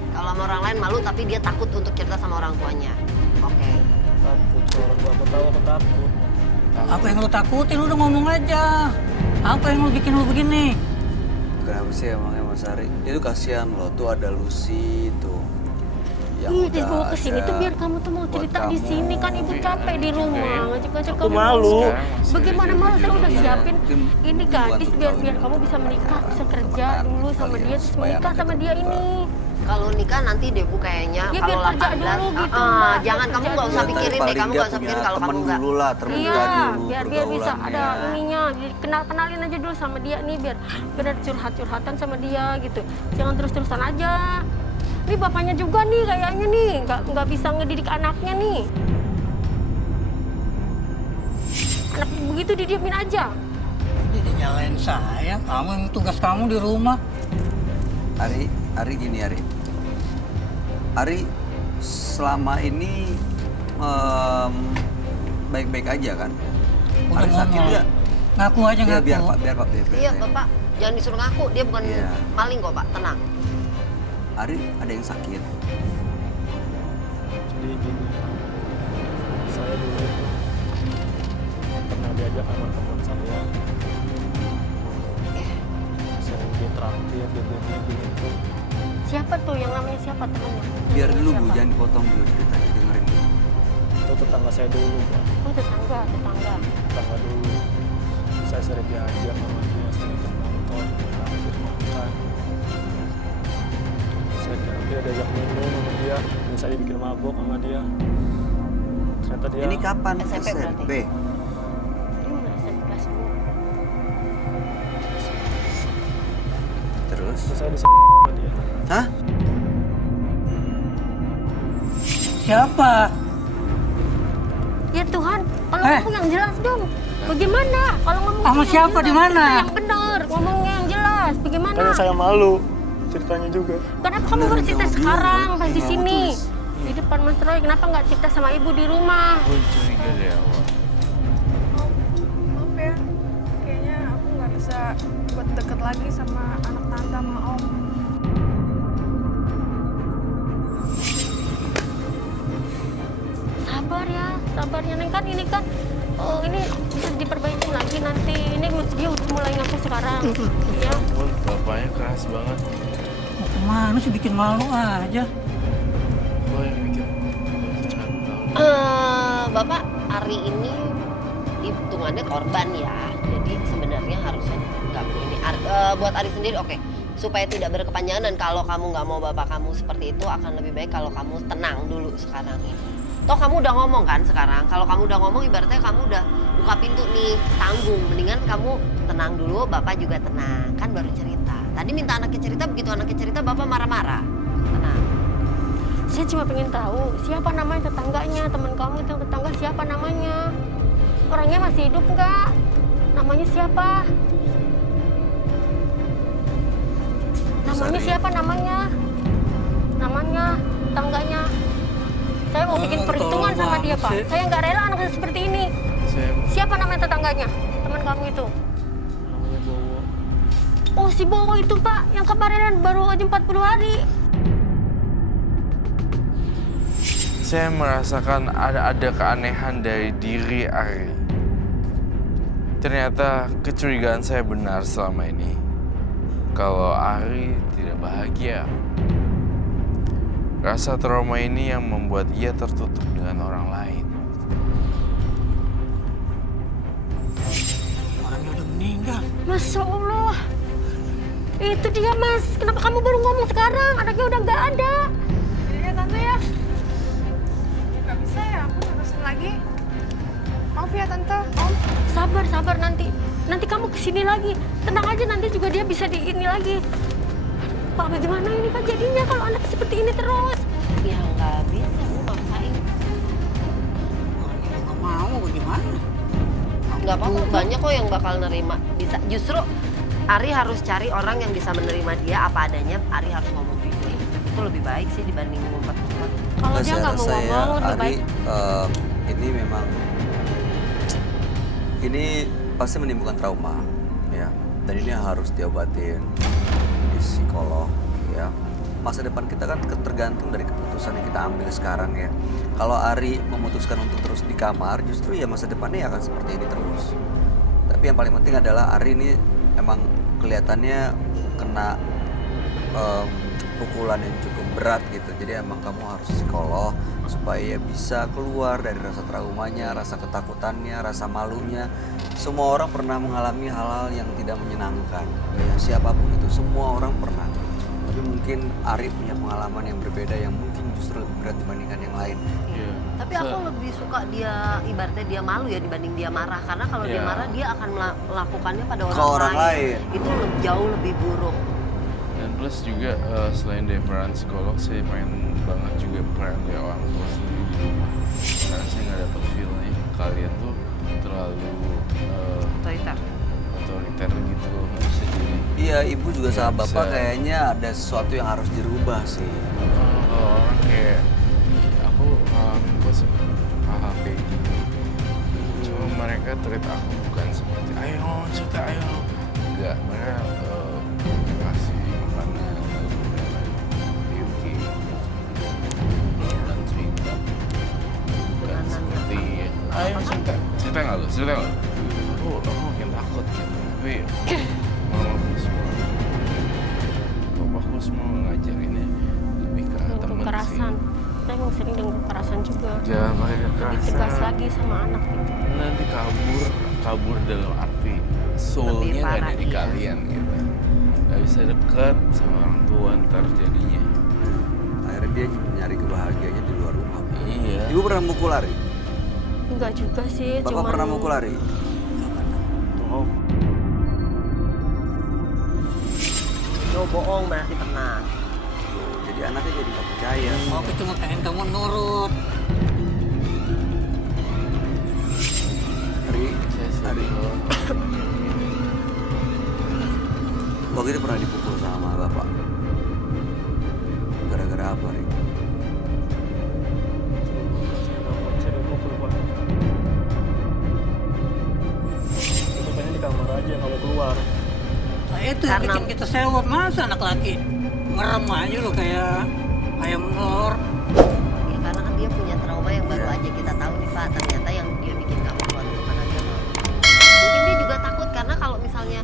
Kalau sama orang lain malu tapi dia takut untuk cerita sama orang tuanya. Oke. Takut, orang tua aku tahu aku takut. Apa yang lu takutin udah ngomong aja. Apa yang lu bikin lu begini? Kenapa sih emangnya Mas Ari? Itu kasihan loh, tuh ada Lucy tuh. Ih, dibawa ke sini tuh biar kamu tuh mau cerita di sini kan ibu capek di rumah ngajak-ngajak Aku kamu. malu. Bagaimana malu, saya udah siapin ini gadis biar kamu bisa menikah, bisa kerja dulu sama dia terus menikah sama dia ini. Kalau nikah nanti deh Bu kayaknya Ya, kalau biar kerja 18 dulu gitu, Mbak. jangan kamu nggak usah pikirin deh, kamu nggak usah pikirin kalau kamu nggak. dulu lah, terbuka Iya, dulu biar dia bisa ada pergaulannya. ininya, kenalin aja dulu sama dia nih biar benar curhat-curhatan sama dia gitu. Jangan terus-terusan aja. Ini bapaknya juga nih kayaknya nih nggak bisa ngedidik anaknya nih. Anak begitu didiemin aja. Jadi nyalain saya, kamu yang tugas kamu di rumah. Ari gini Ari selama ini baik-baik aja kan? Udah Ari sakit ngomong. nggak? Ngaku aja Iya, ngaku. biar Pak. Iya Bapak, jangan disuruh ngaku, dia bukan Iya. maling kok Pak, tenang. Ari ada yang sakit. Jadi gini, saya dulu itu pernah diajak sama teman saya. Saya ditraktir, gini tuh. Siapa tuh yang namanya siapa temannya? Biar dulu Bu, Siapa? jangan dipotong dulu ceritanya, dengerin dulu. Itu tetangga saya dulu, Pak. Oh tetangga. Tetangga dulu. Saya sering diajak sama dia, sering nonton, traktir makan. Saya kira diajak minum sama dia, dan saya bikin mabok sama dia. Ternyata dia... Ini kapan? SMP berarti. Terus? Saya sama dia. Hah? Siapa? Ya Tuhan, kalau kamu yang jelas dong. Bagaimana? Kalau ngomong Sama siapa di mana? yang benar, ngomongnya yang jelas. Bagaimana? Makanya saya malu ceritanya juga. Kenapa kamu baru cerita sekarang pas di sini? Di depan Mas Roy, kenapa nggak cerita sama ibu di rumah? Gue curiga deh awal. Maaf ya, kayaknya aku nggak bisa buat deket lagi sama anak tante sama om. Sabar ya Neng, kan ini kan ini bisa diperbaikin lagi nanti. Ini dia udah mulai ngaku sekarang. Ya. Bapaknya keras banget. Mau kemana sih, bikin malu aja. Gue yang mikir. Bapak Ari ini hitungannya korban ya. Jadi sebenarnya harusnya nggak perlu ini. Buat Ari sendiri oke. Supaya tidak berkepanjangan dan kalau kamu nggak mau bapak kamu seperti itu akan lebih baik kalau kamu tenang dulu sekarang ini. Toh kamu udah ngomong kan sekarang. Kalau kamu udah ngomong ibaratnya kamu udah buka pintu nih, tanggung. Mendingan kamu tenang dulu, bapak juga tenang. Kan baru cerita. Tadi minta anaknya cerita, begitu anaknya cerita bapak marah-marah. Tenang. Saya cuma pengen tahu siapa namanya tetangganya, teman kamu itu tetangga siapa namanya? Orangnya masih hidup nggak? Namanya siapa? Namanya siapa namanya? Namanya, tetangganya. Saya mau bikin perhitungan sama dia, Pak. Saya nggak rela anaknya seperti ini. Siapa namanya tetangganya? Teman kamu itu? Namanya Bowo. Oh, si Bowo itu, Pak. Yang kemarin baru aja 40 hari. Saya merasakan ada keanehan dari diri Ari. Ternyata kecurigaan saya benar selama ini. Kalau Ari tidak bahagia. Rasa trauma ini yang membuat ia tertutup dengan orang lain. Orangnya udah meninggal. Masya Allah. Itu dia, Mas. Kenapa kamu baru ngomong sekarang? Anaknya udah nggak ada. Ya tante ya. Nggak bisa ya, aku terusin lagi. Maaf ya tante, om. Sabar nanti. Nanti kamu kesini lagi. Tenang aja, nanti juga dia bisa di ini lagi. Pak, bagaimana ini Pak jadinya kalau anak seperti ini terus? Ya nggak bisa, aku maksain. Orangnya udah nggak mau, bagaimana? Nggak apa-apa, banyak kok yang bakal nerima. Bisa, justru Ari harus cari orang yang bisa menerima dia apa adanya. Ari harus ngomong jujur. Itu lebih baik sih dibanding ngumpet-ngumpet. Kalau dia nggak mau ngomong, lebih Ari, baik. ini memang ini pasti menimbulkan trauma, ya. Dan ini harus diobatin di psikolog, ya. Masa depan kita kan tergantung dari keputusan yang kita ambil sekarang, ya. Kalau Ari memutuskan untuk terus di kamar, justru ya masa depannya akan seperti ini terus. Tapi yang paling penting adalah Ari ini emang kelihatannya kena pukulan yang cukup berat gitu. Jadi emang kamu harus psikolog supaya bisa keluar dari rasa traumanya, rasa ketakutannya, rasa malunya. Semua orang pernah mengalami hal-hal yang tidak menyenangkan. Ya, siapapun itu, semua orang pernah. Tapi mungkin Ari punya pengalaman yang berbeda yang mungkin justru lebih berat dibandingkan yang lain. Tapi aku lebih suka dia, ibaratnya dia malu ya dibanding dia marah. Karena kalau dia marah, dia akan melakukannya pada orang lain. Itu jauh lebih buruk. Dan plus juga selain dari peran psikolog, saya pengen banget juga peran dari orang tua sendiri di rumah. Karena saya nggak dapet feel-nya kalian tuh terlalu otoriter gitu. Nggak bisa jadi. Iya, ibu juga sama bapak bisa. kayaknya ada sesuatu yang harus dirubah sih. Kalau orang kayak aku ngalamin kok hal-hal kayak gitu. Cuma mereka treat aku bukan seperti ayo cerita ayo. Enggak, mereka kasih makanan Yuki dan cerita bukan seperti ayo cerita nggak lu aku makin takut gitu tapi mamaku semua papaku semua ngajarinnya lebih ke teman sih. Kekerasan. Saya emang sering dengan kekerasan juga. Jangan pakai Lebih kekerasan. tegas lagi sama anak gitu. Nanti kabur dalam arti soulnya nggak parah, dari iya. kalian gitu. Nggak bisa deket sama orang tua ntar jadinya. Akhirnya dia nyari kebahagiaannya di luar rumah. Iya. Ibu pernah mukul Ari? Enggak juga sih, Bapak cuman pernah mukul Ari? Lo bohong berarti pernah. Jadi anaknya jadi nggak percaya. Aku cuma pengen kamu nurut. Ari, Saya Ari. Waktu itu pernah dipukul sama bapak. Gara-gara apa, Rik? Saya dipukul, Pak. Itu pengen di kamar aja, nggak mau keluar. Nah, itu yang bikin kita sewot. Masa anak laki ngerem aja lo kayak ayam telur. Ya karena kan dia punya trauma yang baru aja kita tahu nih Pak. Ternyata yang dia bikin kamu keluar itu karena dia mau. Mungkin dia juga takut karena kalau misalnya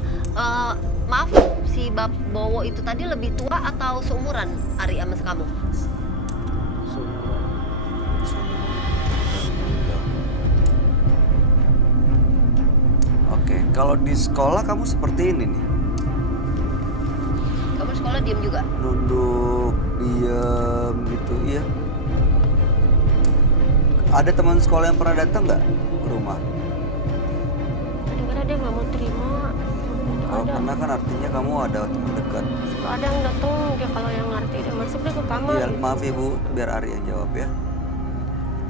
maaf si Bab Bowo itu tadi lebih tua atau seumuran Ari sama kamu? Oke, kalau di sekolah kamu seperti ini nih. Kamu sekolah diem juga? Nunduk, diem gitu, iya. Ada teman sekolah yang pernah datang nggak ke rumah? Kadang-kadang dia nggak mau terima. Kalau pernah kan artinya kamu ada teman dekat. Kalau ada yang datang, dia kalau yang ngerti dia masuk dia ke kamar. Iya, gitu. maaf Ibu, biar Ari yang jawab ya.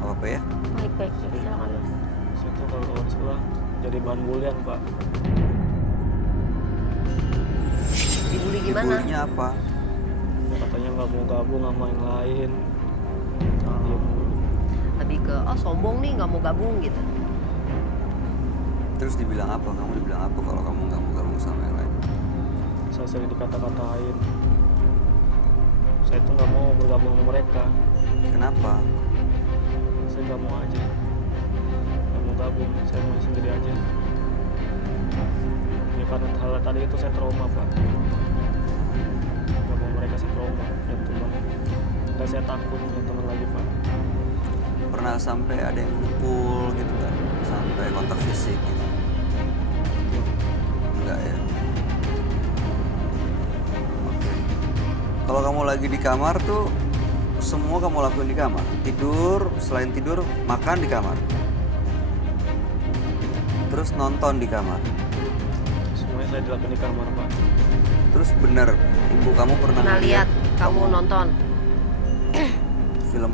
Apa ya? Baik-baik, silakan Mas. Saya tuh kalau keluar sekolah jadi bahan bulian, Pak. Dibully gimana? Dibulinya apa? Katanya nggak mau gabung sama yang lain. Lebih ke sombong nih nggak mau gabung gitu. Terus dibilang apa? Kamu dibilang apa kalau kamu nggak mau gabung sama yang lain? Saya sering dikata-katain. Saya tuh nggak mau bergabung sama mereka. Kenapa? Saya nggak mau aja. Nggak mau gabung. Saya mau sendiri aja. Ya karena hal tadi itu saya trauma, Pak. Nggak mau mereka saya trauma. Ya teman. Dan saya takut punya teman lagi, Pak. Pernah sampai ada yang pukul gitu kan? Sampai kontak fisik gitu? Enggak ya? Oke. Kalau kamu lagi di kamar tuh, semua kamu lakuin di kamar? Tidur, selain tidur, makan di kamar? Terus nonton di kamar? Semuanya saya dilakukan di kamar, Pak. Terus bener, ibu kamu pernah Pernah lihat kamu nonton? film?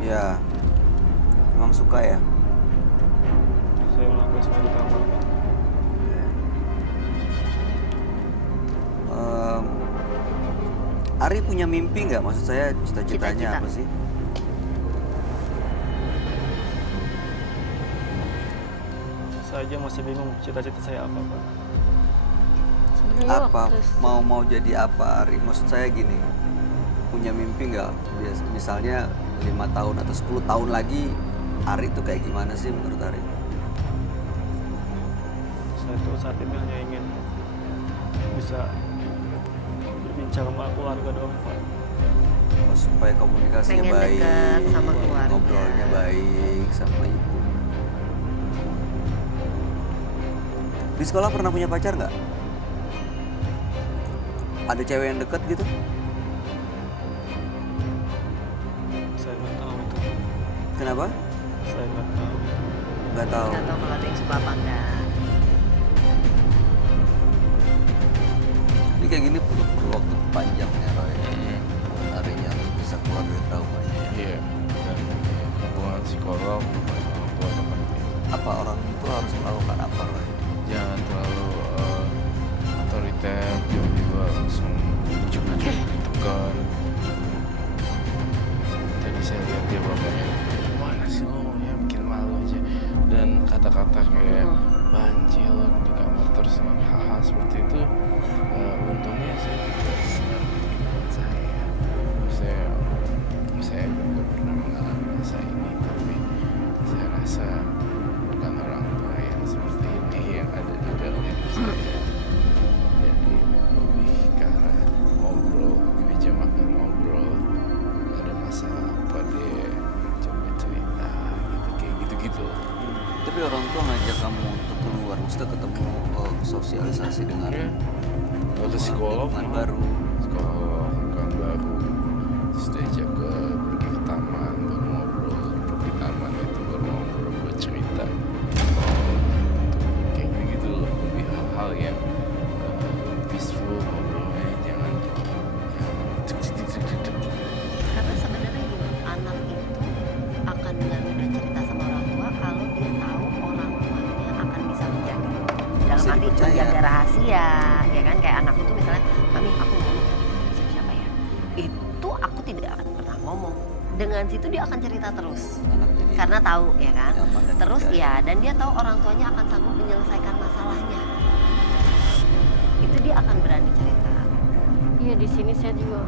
Ya, emang suka ya? Saya melakukan semua di kamar, Pak. Ari punya mimpi nggak? Maksud saya cita-citanya Cita-cita. apa sih? Saya aja masih bingung cita-cita saya apa, Pak. Apa? Mau jadi apa Ari? Maksud saya gini, punya mimpi nggak? Misalnya 5 tahun atau 10 tahun lagi, Ari itu kayak gimana sih menurut Ari? Saya tuh saat ini hanya ingin bisa berbincang sama keluarga doang, Pak. Oh, supaya komunikasinya Pengen baik, deket sama keluarga. ngobrolnya baik sama ibu. Di sekolah pernah punya pacar nggak? Ada cewek yang deket gitu? Saya nggak tahu itu. Kenapa? Saya nggak tahu. Nggak tahu. Nggak tahu kalau ada yang suka apa enggak. Ini kayak gini perlu waktu panjang ya Roy. Arinya untuk bisa keluar dari traumanya. Iya. Dan hubungan psikolog, hubungan orang tua itu penting. Apa orang tua harus melakukan apa Roy? Jangan terlalu otoriter, tiba-tiba langsung ujuk-ujuk ditekan. Tadi saya lihat dia bapaknya, mana sih lo, ya bikin malu aja. Dan kata-kata kayak banjir di kamar terus hal-hal seperti itu, untungnya saya tidak pernah buat saya juga pernah mengalami masa ini, tapi saya rasa bukan orang tua yang seperti ini yang ada di dalam hidup saya. Jadi lebih ke arah ngobrol, di meja makan ngobrol, ada masalah apa dia coba cerita gitu, kayak gitu-gitu. Tapi orang tua ngajak kamu untuk keluar, maksudnya ketemu, sosialisasi dengan Ke psikolog lingkungan baru. Psikolog kan baru, terus diajak pergi ke taman, baru ngobrol, pergi taman itu baru ngobrol, buat cerita. Kayak gitu loh, lebih hal-hal yang peaceful ngobrolnya, jangan Karena sebenarnya gini, anak itu akan dengan mudah cerita sama orang tua kalau dia tahu orang dalam arti menjaga rahasia, ya kan? Kayak anakku tuh misalnya, mami aku ngomong sama siapa ya? Itu aku tidak akan pernah ngomong. Dengan situ dia akan cerita terus, karena tahu ya kan. Terus ya, dan dia tahu orang tuanya akan sanggup menyelesaikan masalahnya. Itu dia akan berani cerita. Iya, di sini saya juga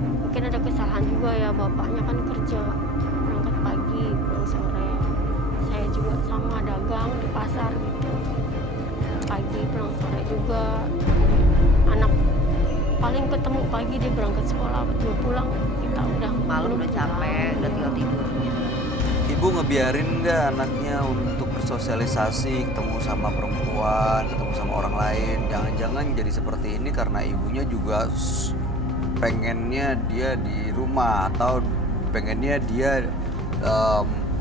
mungkin ada kesalahan juga ya, bapaknya kan kerja berangkat pagi pulang sore. Saya juga sama dagang di pasar gitu, pagi pulang sore juga. Anak paling ketemu pagi dia berangkat sekolah, betul pulang kita udah malam udah capek, udah tinggal tidur gitu. Ibu ngebiarin nggak anaknya untuk bersosialisasi, ketemu sama perempuan, ketemu sama orang lain? Jangan-jangan jadi seperti ini karena ibunya juga pengennya dia di rumah atau pengennya dia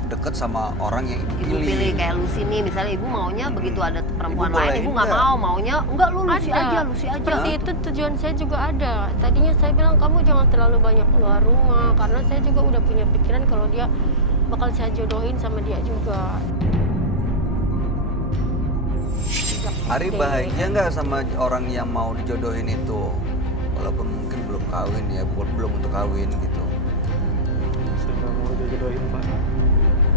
deket sama orang yang ibu pilih. Kayak Lucy nih, misalnya ibu maunya begitu ada perempuan Ibu lain, boleh ibu nggak mau, maunya enggak lu Lucy aja. Seperti itu tujuan saya juga ada. Tadinya saya bilang kamu jangan terlalu banyak keluar rumah, karena saya juga udah punya pikiran kalau dia bakal saya jodohin sama dia juga. Ari bahagia nggak sama orang yang mau dijodohin itu? Walaupun mungkin belum kawin ya, belum untuk kawin gitu. Saya nggak mau dijodohin, Pak.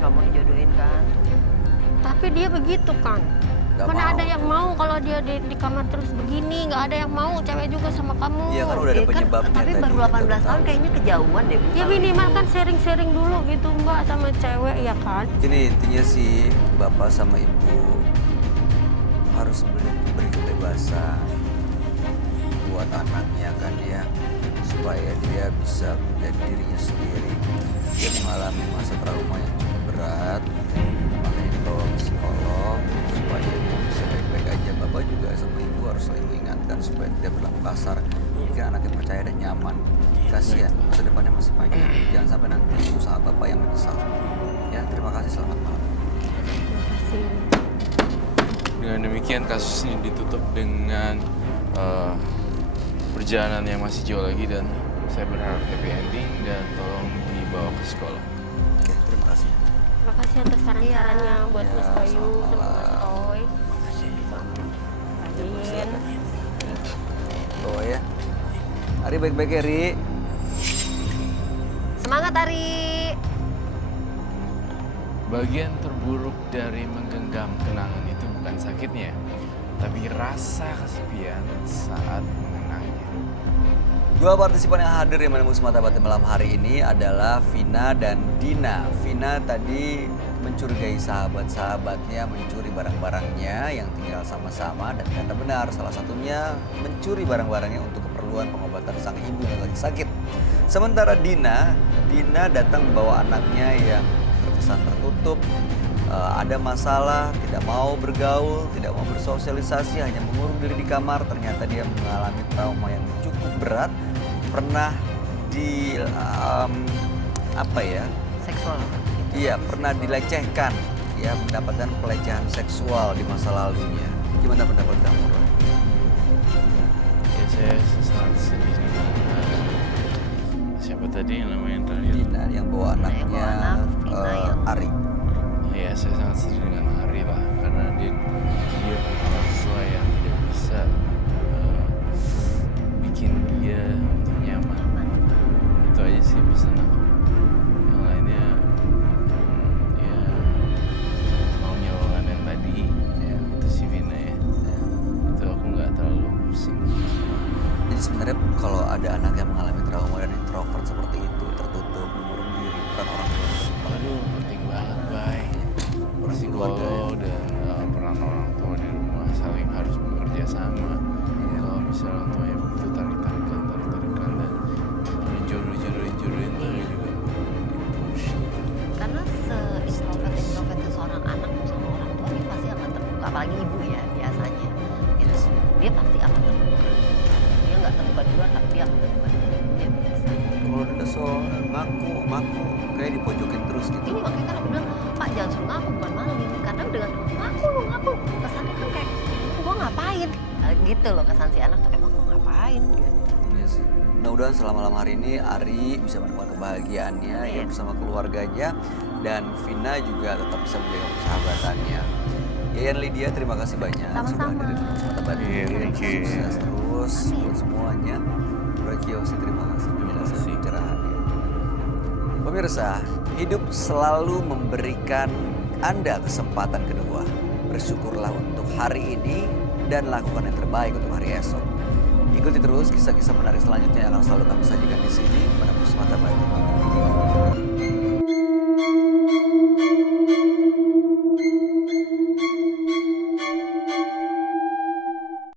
Nggak mau dijodohin kan? Tapi dia begitu kan. Gak Mana mau. ada yang mau kalau dia di kamar terus begini, nggak ada yang mau cewek juga sama kamu. Iya kan udah ada penyebabnya Tapi tadi. baru 18 tahun kayaknya kejauhan deh. Bu. Ya minimal kan sharing-sharing dulu gitu mbak sama cewek ya kan. Ini intinya sih bapak sama ibu harus beri kebebasan buat anaknya kan ya, supaya dia bisa menjadi dirinya sendiri. Dia mengalami masa trauma yang cukup berat, makanya dibawa ke psikolog supaya dia bisa baik-baik aja. Bapak juga sama ibu harus selalu ingatkan supaya tidak berlaku kasar, bikin anaknya percaya dan nyaman. Kasihan, masa depannya masih panjang. Jangan sampai nanti usaha bapak yang menyesal. Ya, terima kasih, selamat malam. Terima kasih. Dengan demikian kasus ini ditutup dengan perjalanan yang masih jauh lagi dan saya berharap happy ending dan tolong dibawa ke sekolah. Oke, terima kasih. Terima kasih atas saran-sarannya buat Mas Bayu sama Mas Roy. Adin. Oh ya. Ari baik-baik ya, Ri. Semangat Ari. Bagian terburuk dari menggenggam kenangan itu bukan sakitnya, tapi rasa kesepian saat mengenangnya. Dua partisipan yang hadir di Menemus Mata Batin malam hari ini adalah Vina dan Dina. Vina tadi mencurigai sahabat-sahabatnya mencuri barang-barangnya yang tinggal sama-sama, dan ternyata benar, salah satunya mencuri barang-barangnya untuk keperluan pengobatan sang ibu yang lagi sakit. Sementara Dina datang membawa anaknya yang terkesan tertutup, ada masalah, tidak mau bergaul, tidak mau bersosialisasi, hanya mengurung diri di kamar. Ternyata dia mengalami trauma yang cukup berat, pernah seksual. Iya, pernah dilecehkan, ya, mendapatkan pelecehan seksual di masa lalunya. Gimana pendapat kamu, Roy? Ya saya sangat sedih dengan siapa tadi yang namanya terakhir? Dina yang bawa anaknya Ari. Ya saya sangat sedih dengan Ari lah, karena dia punya orang tua yang tidak bisa bikin dia untuk nyaman. Itu aja sih pesan aku. Yang lainnya ya maunya bawaan yang tadi ya, itu si Vina ya. Itu aku nggak terlalu pusing. Jadi sebenarnya kalau ada anak yang mengalami trauma dan introvert seperti itu, tertutup, mengurung diri, bukan orang tua. Aduh, penting banget, Bay. Psikolog dan peran orang tua di rumah saling harus bekerja sama. Kalau misalnya orang tuanya begitu tarik-tarikan dan jodohin tuh juga dipush. Karena se-introvert seorang anak sama orang tua dia pasti akan terbuka, apalagi ibu ya biasanya. Gitu. Dia pasti akan terbuka. Dia nggak terbuka di luar, tapi dia akan terbuka di luar. Dia biasa. Kalau udah kesel, ngaku, kayak dipojokin terus gitu. Ini makanya kan aku bilang, Pak jangan suruh ngaku, bukan malu gitu. Karena dengan ngaku, kesannya kan kayak, gua ngapain? Gitu loh kesan si anak tuh, emang gua ngapain gitu. Iya sih. Mudah-mudahan selama malam hari ini Ari bisa menemukan kebahagiaannya ya bersama keluarganya, dan Vina juga tetap bisa menjaga persahabatannya. Yayan Lydia, terima kasih banyak Sama-sama. sudah hadir di Mata Batin. Thank you. Sukses terus buat semuanya. Roy Kiyoshi, terima kasih penjelasan pencerahannya. Pemirsa, hidup selalu memberikan Anda kesempatan kedua. Bersyukurlah untuk hari ini dan lakukan yang terbaik untuk hari esok. Ikuti terus kisah-kisah menarik selanjutnya yang akan selalu kami sajikan di sini, Menembus Mata Batin.